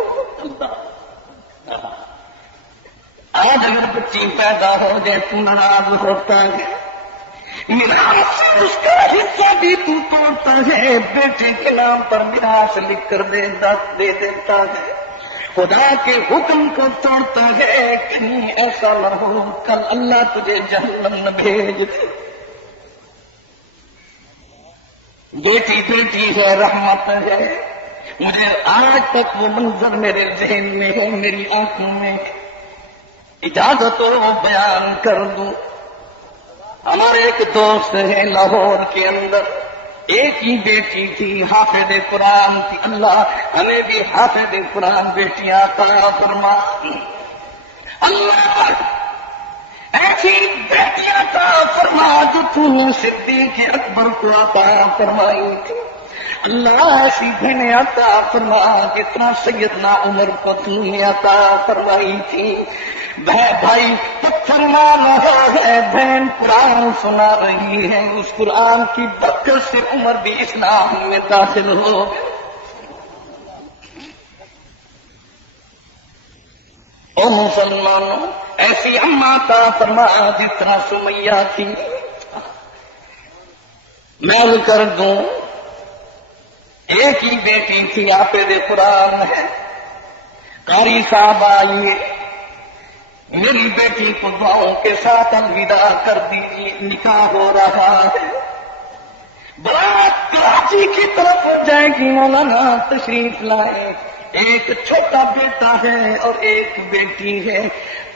آج اگر بچی پیدا ہو جائے تو ناراض ہوتا ہے، میراث سے اس کا حصہ بھی تو توڑتا ہے، بیٹے کے نام پر میراث لکھ کر دے دیتا ہے، خدا کے حکم کو توڑتا ہے. کہیں ایسا نہ ہو کل اللہ تجھے جہنم نہ بھیج دے. بیٹی بیٹی ہے، رحمت ہے. مجھے آج تک وہ منظر میرے ذہن میں ہے، میری آنکھوں میں. اجازت ہو بیان کر دوں. ہمارے ایک دوست ہے لاہور کے اندر، ایک ہی بیٹی تھی، حافظ قرآن تھی. اللہ ہمیں بھی حافظ قرآن بیٹیاں عطا فرما. اللہ ایسی بیٹیاں عطا فرما جو تو نے صدیق اکبر کو عطا فرمائی تھی. اللہ ایسی بہنیں عطا فرما جتنا سیدنا عمر کو تو نے عطا فرمائی تھی. بھائی پتھر مار رہا ہے، بہن قرآن سنا رہی ہے، اس قرآن کی برکت سے عمر بھی اسلام میں داخل ہو. او مسلمانوں ایسی اماں عطا فرما جتنا سمیہ تھی. میں کر دوں ایک ہی بیٹی تھی، حافظ قرآن ہے. قاری صاحب آئیے میری بیٹی کو دعاؤں کے ساتھ الوداع کر دیجیے، نکاح ہو رہا ہے. بات کراچی کی طرف جائے گی، مولانا تشریف لائے. ایک چھوٹا بیٹا ہے اور ایک بیٹی ہے.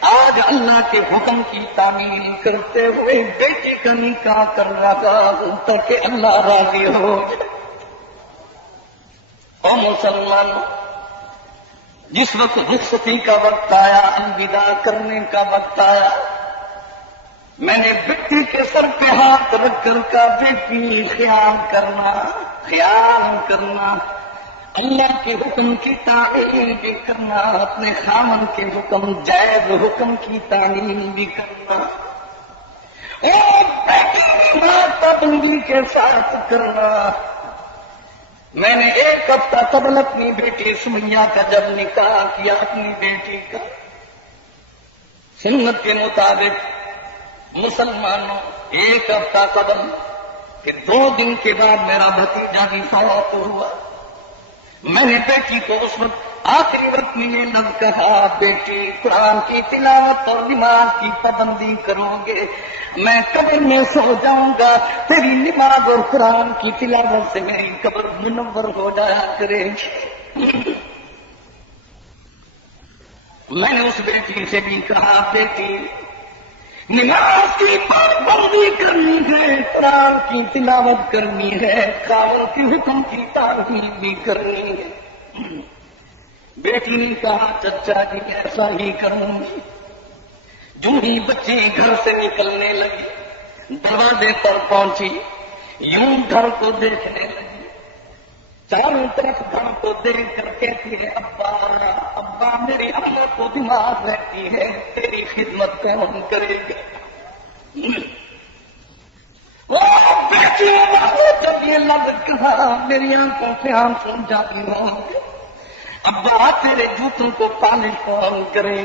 آج اللہ کے حکم کی تعمیل کرتے ہوئے بیٹی کا نکاح کر رہا ہوں تاکہ اللہ راضی ہو. اور مسلمانوں جس وقت رخصتی کا وقت آیا، الوداع کرنے کا وقت آیا، میں نے بیٹی کے سر پہ ہاتھ رکھ کر کہا بیٹی خیال کرنا، اللہ کے حکم کی تعمیل بھی کرنا، اپنے خامن کے حکم جائز حکم کی تعمیل بھی کرنا، اور بیٹی پابندی کے ساتھ کرنا. میں نے 1 ہفتہ قبل اپنی بیٹی سمیہ کا جب نکاح کیا، اپنی بیٹی کا سنت کے مطابق مسلمانوں 1 ہفتہ قبل، پھر 2 دن کے بعد میرا بھتیجا بھی فوت ہوا. میں نے بیٹی کو اس وقت آخری وقت میں یہ لفظ کہا، بیٹی قرآن کی تلاوت اور نماز کی پابندی کرو گے، میں قبر میں سو جاؤں گا، تیری نماز اور قرآن کی تلاوت سے میری قبر منور ہو جایا کرے گی۔ میں نے اس بیٹی سے بھی کہا، بیٹی نماز کی پابندی کرنی ہے، قرآن کی تلاوت کرنی ہے، خاوند کی حکم کی تعظیم بھی کرنی ہے۔ بیٹی نے کہا، چچا جی ایسا ہی کروں گی۔ جو ہی بچے گھر سے نکلنے لگی، دروازے پر پہنچی، یوں گھر کو دیکھنے لگی، چاروں طرف گھر کو دیکھ کر کہتی ہے، ابا ابا میری اماں کو بیمار رہتی ہے، تیری خدمت کون کرے گا؟ جب یہ لفظ کہا میری آنکھوں سے آنسو جاری ہو گئے۔ ابا تیرے جوتوں کو پالش کون کرے؟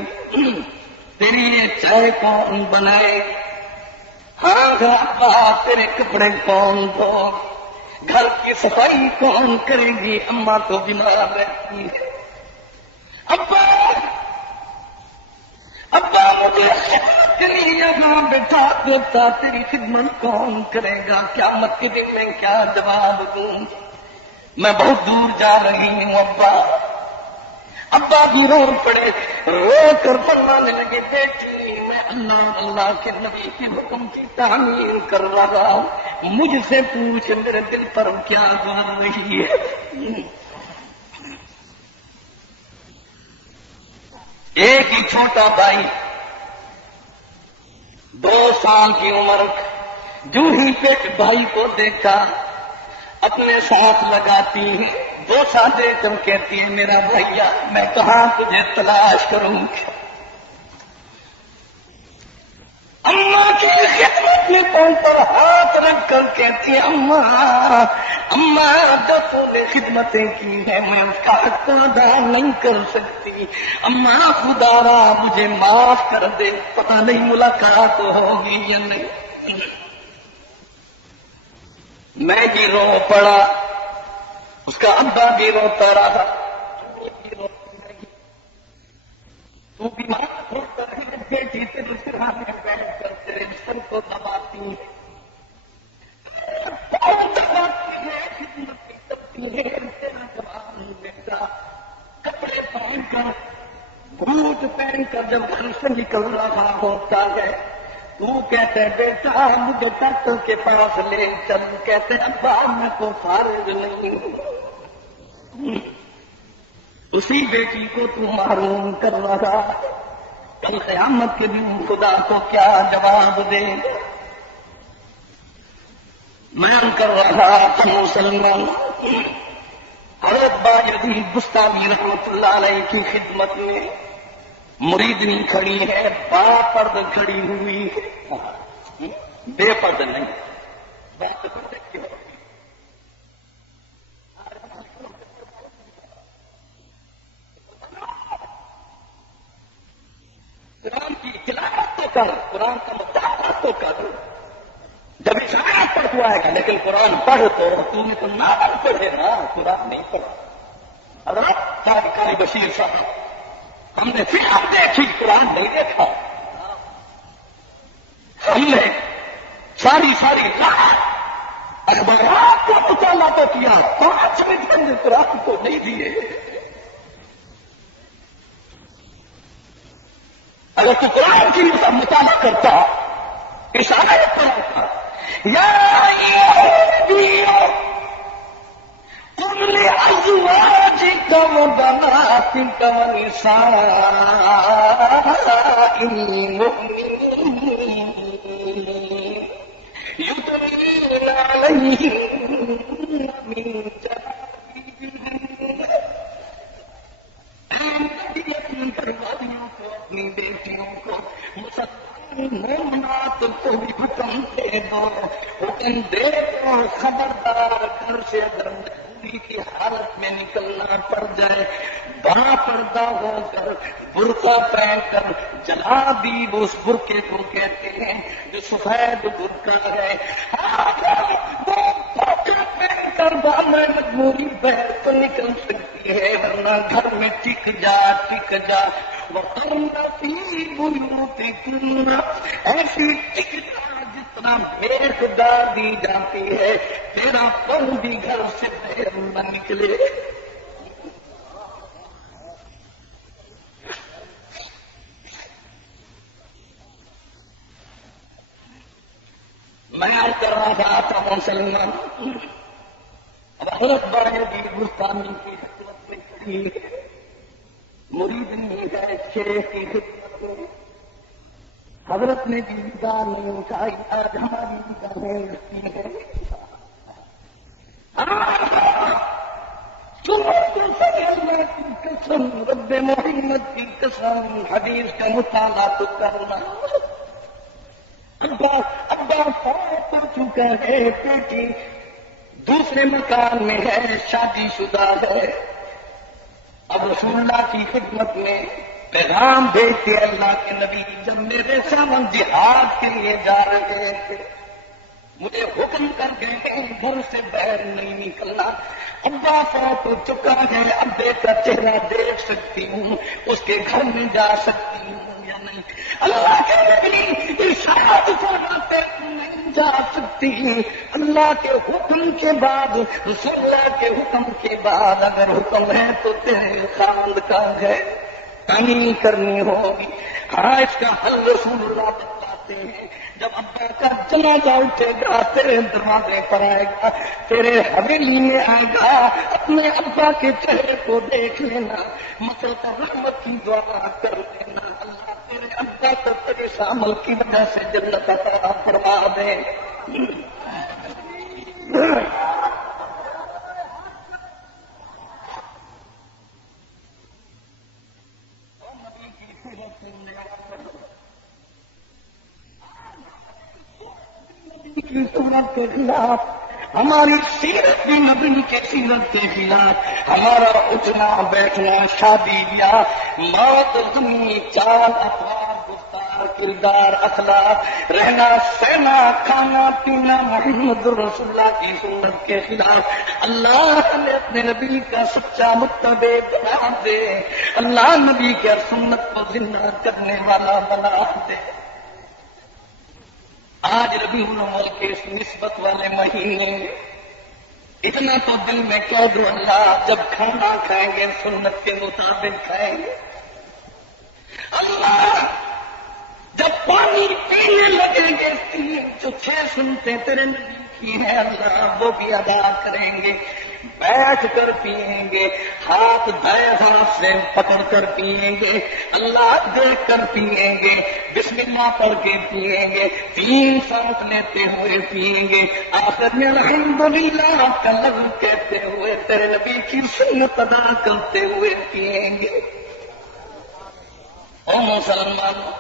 تیری یہ چائے کون بنائے؟ ہاں ابا تیرے کپڑے کون دھو؟ گھر کی صفائی کون کرے گی؟ اماں تو بیمار رہتی ہے۔ ابا مجھے خدمت کے لیے یہاں بٹھا دیتا، تیری خدمت کون کرے گا؟ قیامت کے دن میں کیا جواب دوں؟ میں بہت دور جا رہی ہوں ابا۔ ابا بھی رو پڑے، رو کر فرمانے لگے، بیٹی میں اللہ کے نبی کے حکم کی تعمیر کر رہا ہوں، مجھ سے پوچھ میرے دل پر کیا گزر رہی ہے۔ ایک ہی چھوٹا بھائی، 2 سال کی عمر، جو ہی پیٹ بھائی کو دیکھا اپنے ساتھ لگاتی ہے، بوسہ دے کر کہتی ہے، میرا بھیا میں کہاں تجھے تلاش کروں گی؟ اماں کی خدمت میں پاؤں پر ہاتھ رکھ کر کہتی ہے، اماں جو تو نے خدمتیں کی ہے میں اس کا حق ادا نہیں کر سکتی، اماں خدا را مجھے معاف کر دے، پتہ نہیں ملاقات ہوگی یا نہیں۔ میں بھی رو پڑا، اس کا ابا بھی روتا رہا، تو بیمار ہو کر بیٹی تیرے سرحانے بیٹھ کر تیرے سر کو دباتی ہے، خدمت کرتی ہے، تیرا جوان بیٹا کپڑے پہن کر بوٹ پہن کر جب گھر سے نکل رہا ہوتا ہے، تو کہتے بیٹا مجھے ڈاکٹر کے پاس لے چل، کہتے ابا میں تو فارغ نہیں ہوں۔ اسی بیٹی کو تو محروم کر رہا، کل قیامت کے دن خدا کو کیا جواب دے؟ میں کر رہا تھا مسلمان، حضرت باجدید بستانی رحمت اللہ علیہ کی خدمت میں مریدنی کھڑی ہے، با پرد کھڑی ہوئی ہے، بے پرد نہیں، با پرد کیوں؟ قرآن کی تلاوت تو کر، قرآن کا مطالعہ تو کر، جب اشارت پر تو آئے گا، لیکن قرآن پڑھ تو تم نے تو نہ پڑھے نا، قرآن نہیں پڑھا۔ حضرت قاری بشیر صاحب، ہم نے فلم دیکھی، قرآن نہیں دیکھا، ہم نے ساری رات اخبارات کو مطالعہ تو کیا، 5 منٹ قرآن کو نہیں دیے۔ اگر تو قرآن کی مطالعہ کرتا، اشارہ پڑھتا، یا قل لأزواجك وبناتك ونساء المؤمنين يدنين عليهن من جلابيبهن، اپنی بیٹیوں کو مومنات کو بھی حکم دے دو، حکم دے دو خبردار گھر سے اگر مجبوری کی حالت میں نکلنا پڑ جائے، با پردہ ہو کر برقع پہن کر، جلابیب اس برقعے کو کہتے ہیں جو سفید برقع ہے، وہ برقع پہن کر مرتبہ میں مجبوری بہر تو نکل سکتی ہے، ورنہ گھر میں ٹک جا وَقَرْنَ فِي بُيُوتِكُنَّ، ایسی ٹک جا جتنا بے خدا دی جاتی ہے، تیرا پن بھی گھر سے باہر نہ نکلے۔ میں کر رہا تھا مسلمان، اب حضرت بڑے بھی گستانی کی خدمت میں کھڑی ہے، مرید نہیں ہے شیخ کی خدمت میں، حضرت نے بھی نگاہ نہیں اٹھائی، آج ہماری نگاہیں اٹھتی ہیں۔ سنو تو اللہ کی قسم، رب محمد کی قسم، حدیث کا مطالعہ تو کرنا۔ ابا فوت ہو چکا ہے، بیٹی دوسرے مکان میں ہے، شادی شدہ ہے، اب رسول اللہ کی خدمت میں پیغام بھیجتے اللہ کے نبی، جب میرے سامنے جہاد کے لیے جا رہے تھے، مجھے حکم کر گئے گھر سے باہر نہیں نکلنا۔ ابا فوت ہو چکا ہے، ابے کا چہرہ دیکھ سکتی ہوں، اس کے گھر میں جا سکتی ہوں یا نہیں؟ اللہ کے نبی ارشاد فرماتے نہیں جا سکتی، اللہ کے حکم کے بعد، رسول اللہ کے حکم کے بعد اگر حکم ہے تو تیرے خاوند کا ہے، تعمیر کرنی ہوگی۔ ہاں، اس کا حل رسول اللہ بتاتے ہیں، جب ابا کا جنازہ اٹھے گا، تیرے دروازے پر آئے گا، تیرے حویلی میں آئے گا، اپنے ابا کے چہرے کو دیکھ لینا، مسلط رحمت کی دعا کر لینا، اللہ تیرے ابا کو تیرے اس عمل کی وجہ سے جنت عطا فرما دے۔ کی سنت کے خلاف، ہماری سیرت بھی نبی کے سیرت کے خلاف، ہمارا اٹھنا بیٹھنا، شادی بیاہ، موت، زمین، چال، افعال، گفتار، کردار، اخلاق، رہنا سہنا، کھانا پینا محمد رسول اللہ کی سنت کے خلاف۔ اللہ نے اپنے نبی کا سچا متبع بنا دے، اللہ نبی کے سنت کو زندہ کرنے والا بنا دے۔ آج ربیع الاول کے اس نسبت والے مہینے میں اتنا تو دل میں کہہ دو، اللہ جب کھانا کھائیں گے سنت کے مطابق کھائیں گے، اللہ جب پانی پینے لگیں گے 3 سنتے تیرے نبی کی ہے، اللہ وہ بھی ادا کریں گے، بیٹھ کر پیئیں گے، ہاتھ دائیں ہاتھ سے پکڑ کر پیئیں گے، اللہ دیکھ کر پیئیں گے، بسم اللہ پڑھ کے پیئیں گے، 3 سانس لیتے ہوئے پیئیں گے، آخر میں الحمدللہ کا لفظ کہتے ہوئے تیرے نبی کی سنت ادا کرتے ہوئے پیئیں گے۔ او مسلمانوں،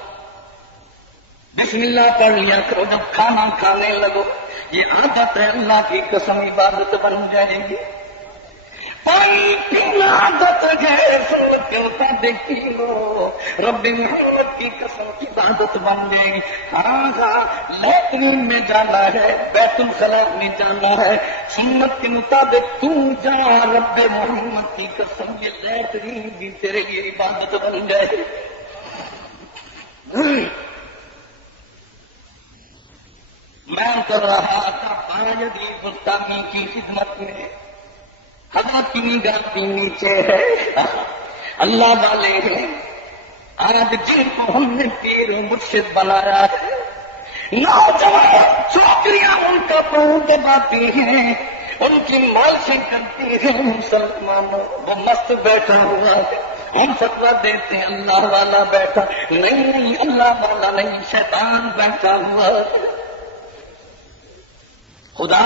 بسم اللہ پڑھ لیا کرو جب کھانا کھانے لگو، یہ عادت ہے، اللہ کی قسم عبادت بن جائے گی۔ پانی پینا عادت ہے، سنت کے مطابق پی لو، رب محمد کی قسم عبادت بن گئی۔ ہاں، لیٹرین میں جانا ہے، بیت الخلاء میں جانا ہے، سنت کے مطابق تو جا، رب محمد کی قسم یہ لیٹرین بھی تیرے لیے عبادت بن جائے۔ میں کر رہا تھا پانچ بستانی کی خدمت میں، حضرت کی نگاہ بھی نیچے ہے، اللہ والے ہیں، آج جن کو ہم نے پیر و مرشد بنایا ہے، نوجوان چھوکریاں ان کا پاؤں دباتی ہیں، ان کی مالشیں کرتی ہیں، مسلمانوں وہ مست بیٹھا ہوا ہے، ہم فتویٰ دیتے ہیں اللہ والا بیٹھا، نہیں اللہ والا نہیں، شیطان بیٹھا ہوا ہے۔ خدا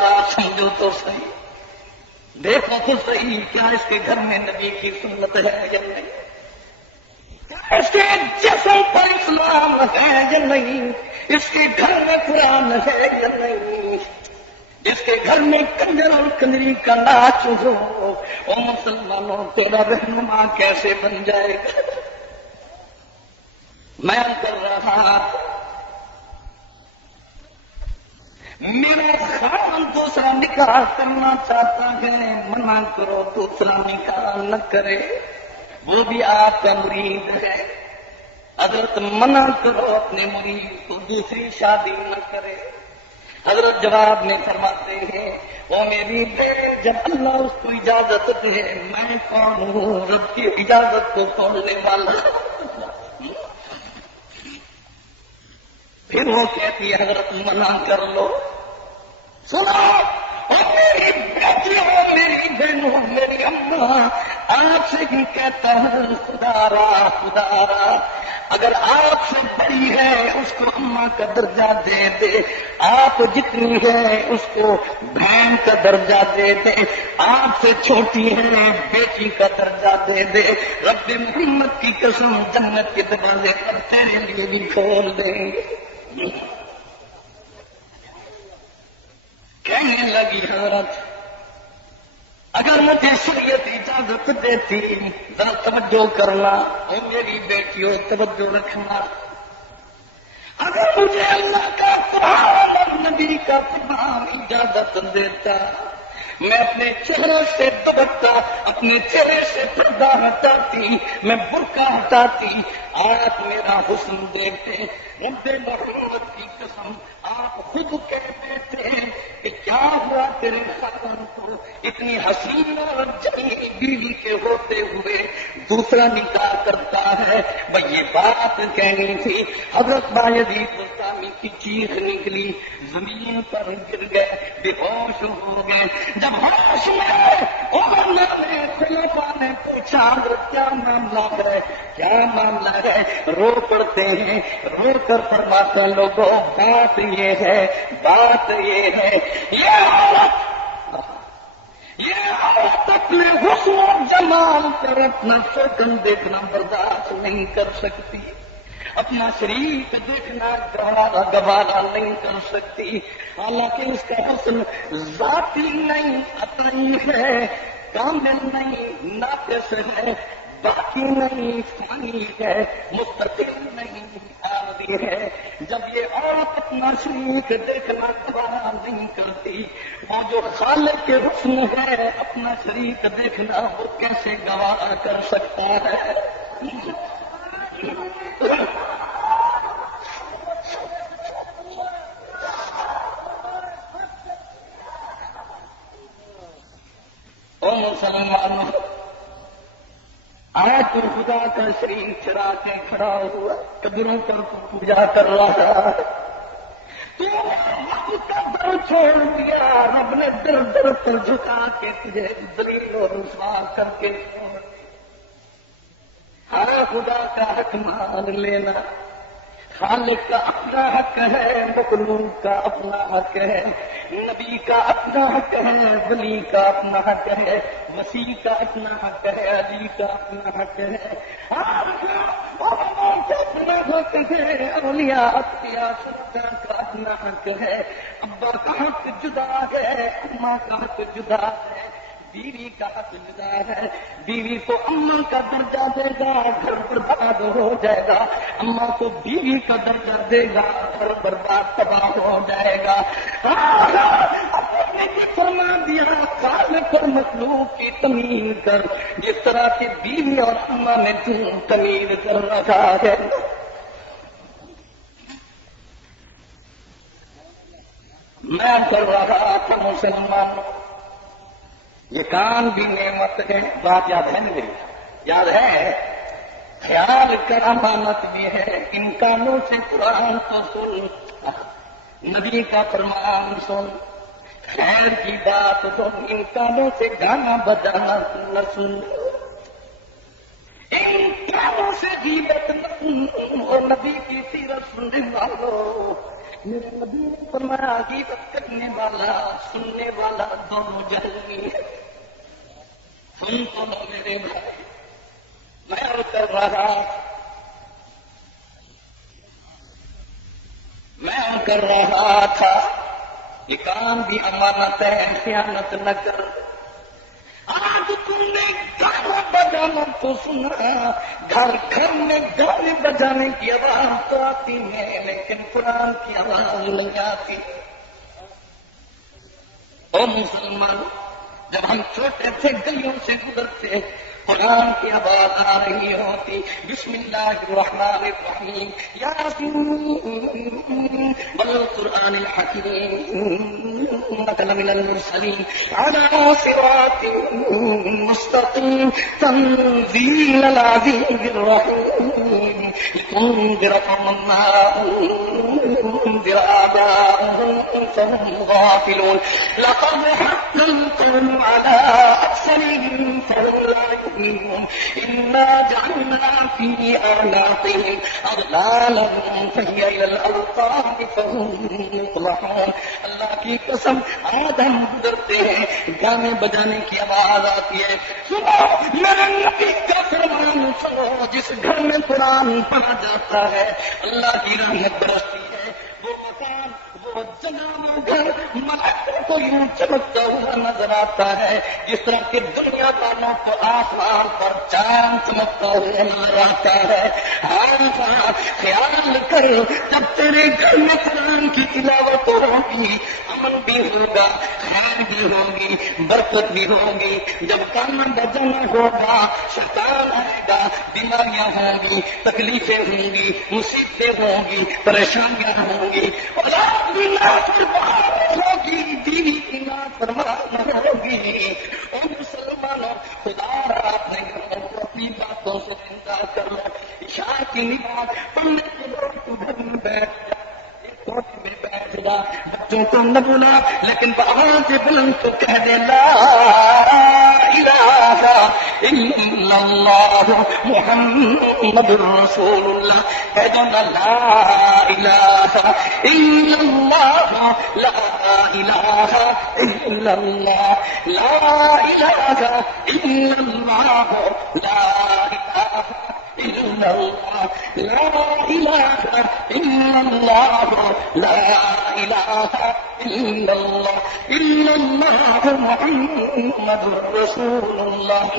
را سمجھو تو صحیح، دیکھو تو صحیح، کیا اس کے گھر میں نبی کی سنت ہے یا نہیں؟ کیا اس کے جسم پر اسلام ہے یا نہیں؟ اس کے گھر میں قرآن ہے یا نہیں؟ اس کے گھر میں کنجر اور کنجری کا ناچ ہو، او مسلمانوں تیرا رہنما کیسے بن جائے گا؟ میں کر رہا میرا خاون دوسرا نکاح کرنا چاہتا ہے، منع کرو دوسرا نکاح نہ کرے، وہ بھی آپ کا مرید ہے، حضرت منع کرو اپنے مرید کو دوسری شادی نہ کرے۔ حضرت جواب میں فرماتے ہیں وہ میری بہن، جب اللہ اس کو اجازت دے میں کون ہوں رب کی اجازت کو توڑنے والا؟ پھر وہ کہتی ہے حضرت منع کر لو۔ سنو اور میری بیٹیوں، میری بہنوں، میری اماں، آپ سے بھی کہتا ہوں خدا را اگر آپ سے بڑی ہے اس کو اماں کا درجہ دے دے، آپ جتنی ہے اس کو بہن کا درجہ دے دے، آپ سے چھوٹی ہے بیٹی کا درجہ دے دے، رب محمد کی قسم جنت کے دروازے پر تیرے لیے بھی کھول دیں گے۔ کہنے لگی حضرت اگر مجھے شریعت اجازت دیتی، ذرا توجہ کرنا اے میری بیٹیوں، توجہ رکھنا، اگر مجھے اللہ کا قرآن اور نبی کا پیغام اجازت دیتا، میں اپنے چہرے سے دوپٹہ، اپنے چہرے سے پردہ ہٹاتی، میں برقع ہٹاتی، آپ میرا حسن دیکھتے، رب محمد کی قسم آپ خود کہتے تھے کہ کیا ہوا تیرے خاون کو اتنی حسین اور جمیل بیوی کے ہوتے ہوئے دوسرا نکاح کرتا ہے؟ بھئی یہ بات کہنی تھی۔ حضرت بایزید بستامی کی چیخ نکلی، زمین پر گر گئے، بے ہوش ہو گئے۔ جب ہوش میں آئے عمر نے خلیفہ نے پوچھا کیا معاملہ ہے، کیا معاملہ ہے؟ رو پڑتے ہیں، رو کر فرماتے ہیں لوگوں بات یہ ہے، بات یہ ہے، یہ عورت اپنے حسن و جمال پر اپنا شوکن دیکھنا برداشت نہیں کر سکتی، اپنا شریف دیکھنا گوارا نہیں کر سکتی، حالانکہ اس کا حسن ذاتی نہیں عطائی ہے، کامل نہیں ناقص ہے، باقی نہیں فانی ہے، مستقل نہیں عارضی ہے۔ جب یہ عورت اپنا شریف دیکھنا گوارا نہیں کرتی، وہ جو خالق کے حسن ہے اپنا شریف دیکھنا وہ کیسے گوارا کر سکتا ہے؟ او مسلمانوں، آج تو خدا کا شریف چرا کے کھڑا ہوا، قبروں پر پوجا کر رہا ہے، تو وقت کا در چھوڑ دیا، رب نے در در پر جھکا کے تجھے ذلیل و رسوا کر کے چھوڑ دیا۔ ہاں خدا کا حق مان لینا، خالق کا اپنا حق ہے، مخلوق کا اپنا حق ہے، نبی کا اپنا حق ہے، ولی کا اپنا حق ہے، مسیح کا اپنا حق ہے، علی کا اپنا حق ہے، اپنا حق ہے، اولیاء اطہار سچا کا اپنا حق ہے، ابا کا حق جدا ہے، اماں کا حق جدا ہے، بیوی کا حق جدا ہے، بیوی کو اماں کا درجہ دے گا گھر برباد ہو جائے گا، اماں کو بیوی کا درجہ دے گا گھر برباد تباہ ہو جائے گا۔ نے فرما دیا خالق اور مخلوق کی تمیز کر، جس طرح کی بیوی اور اماں نے تمیز کر رکھا ہے۔ میں کر رہا تھا مسلمانوں، یہ کان بھی نعمت ہے، بات یاد ہے میری؟ یاد ہے؟ خیال کر امانت بھی ہے، ان کانوں سے قرآن تو سن، نبی کا فرمان سن، خیر کی بات سن، ان کانوں سے گانا بجانا نہ سن، ان کانوں سے غیبت نہ سن، اور نبی کی سیرت سننے والوں، میرے نبی نے فرمایا غیبت کرنے والا سننے والا دونوں جہنمی ہے۔ سن تو لو میرے بھائی، میں کر رہا تھا، یہ کام بھی امانت ہے، خیانت نہ کر۔ آج تم نے گانا بجانا تو سنا، گھر گھر میں گانے بجانے کی آواز تو آتی ہے، لیکن قرآن کی آواز نہیں آتی۔ او مسلمان، جب ہم چھوٹے تھے گلیوں سے گزرتے قرآن کی آواز آ رہی ہوتی، بسم اللہ الرحمن الرحیم، یاسین والقرآن الحکیم انک لمن المرسلین علی صراط مستقیم تنزیل العزیز الرحیم لتنذر قوما ما انذر آباؤهم فهم غافلون لقد حق القول على أكثرهم فهم لا يؤمنون إنا جعلنا في أعناقهم أغلالا فهي إلى الأذقان فهم يطمحون. اللہ کی قسم آج ہم گزرتے ہیں گانے بجانے کی آواز آتی ہے، سنو میرے نبی کا فرمان سنو، جس گھر میں قرآن پڑھا جاتا ہے اللہ کی رحمت برستی ہے، وہ مکان وہ جگہ گھر ملائکوں کو یوں چمکتا ہوا نظر آتا ہے جس طرح کہ دنیا والوں کو آسمان پر چاند چمکتا ہوا نظر آتا ہے. ہاں خیال کر، جب تیرے گھر میں قرآن کی تلاوت ہوگی امن بھی ہوگا، خیر بھی ہوگی، برکت بھی ہوگی. جب کام بجانا ہوگا شیطان آئے گا، بیماریاں ہوں گی، تکلیفیں ہوں گی، مصیبتیں ہوں گی، پریشانیاں ہوں گی، اولاد بھی نافرمان ہوگی، بیوی کی نافرمان ہوگی. اور مسلمانوں خدا اپنے گھروں کو اپنی باتوں سے انکار کر لو. عشاء کی نماز پڑھنے کے بعد تو گھر میں بیٹھ جا، کوٹھ میں بیٹھ جا، بچوں کو نہ بلا لیکن آواز بلند تو کہہ دے لا الہ الا اللہ محمد رسول اللہ. کہہ دو نا لا الہ الا اللہ، لا الہ الا اللہ، لا الہ الا اللہ، لا الہ إلا الله، لا إله إلا الله، لا إله إلا الله، إلا الله محمد رسول الله،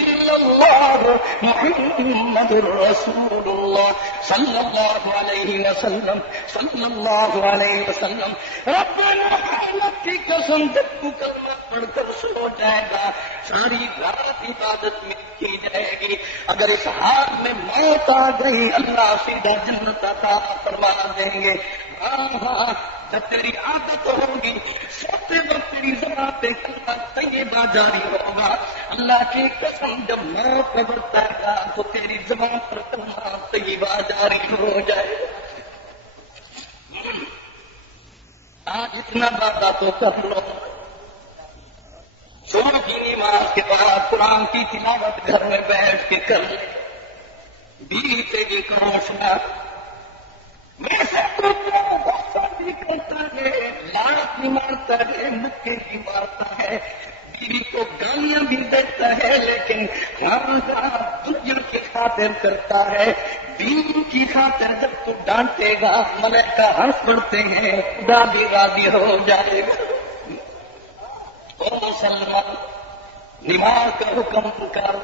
إلا الله محمد رسول الله صلى الله عليه وسلم، صلى الله عليه وسلم. ربنا حالت کی قسم جب تو کلمہ پڑھ کر سو جائے گا ساری رات عبادت میں کی جائے گی. اگر اس حال میں موت آ گئی اللہ سیدھا جنت عطا فرما دیں گے. ہاں جب تیری عادت ہوگی سوتے وقت تیری زبان پہ کلمہ طیبہ جاری ہوگا، اللہ کی قسم جب موت کا وقت آئے گا تو تیری زبان پر کلمہ طیبہ جاری ہو جائے گا. آج اتنا وعدہ تو کر لو، صبح کی نماز کے بعد قرآن کی تلاوت گھر میں بیٹھ کے کر لے. بیوی سے بھی کرو سنا، ویسے تو غصہ بھی کرتا ہے، لات بھی مارتا ہے، مکے بھی مارتا ہے، بیوی کو گالیاں بھی دیتا ہے، لیکن دنیا کی خاطر کرتا ہے. بیوی کی خاطر جب تو ڈانٹے گا ملائکہ ہنس پڑتے ہیں، خدا بھی راضی ہو جائے گا. او مسلمان نماز کا حکم کر،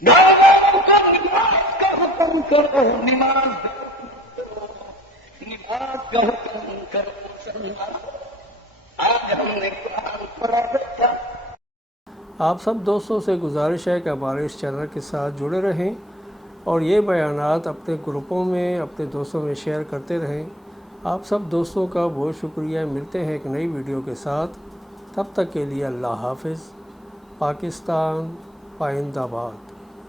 نماز کا حکم کرو، نماز کا حکم کرو. مسلمان آج ہم نے قرآن پڑھا تھا. آپ سب دوستوں سے گزارش ہے کہ ہمارے اس چینل کے ساتھ جڑے رہیں اور یہ بیانات اپنے گروپوں میں اپنے دوستوں میں شیئر کرتے رہیں. آپ سب دوستوں کا بہت شکریہ. ملتے ہیں ایک نئی ویڈیو کے ساتھ، تب تک کے لیے اللہ حافظ. پاکستان پائندہ باد.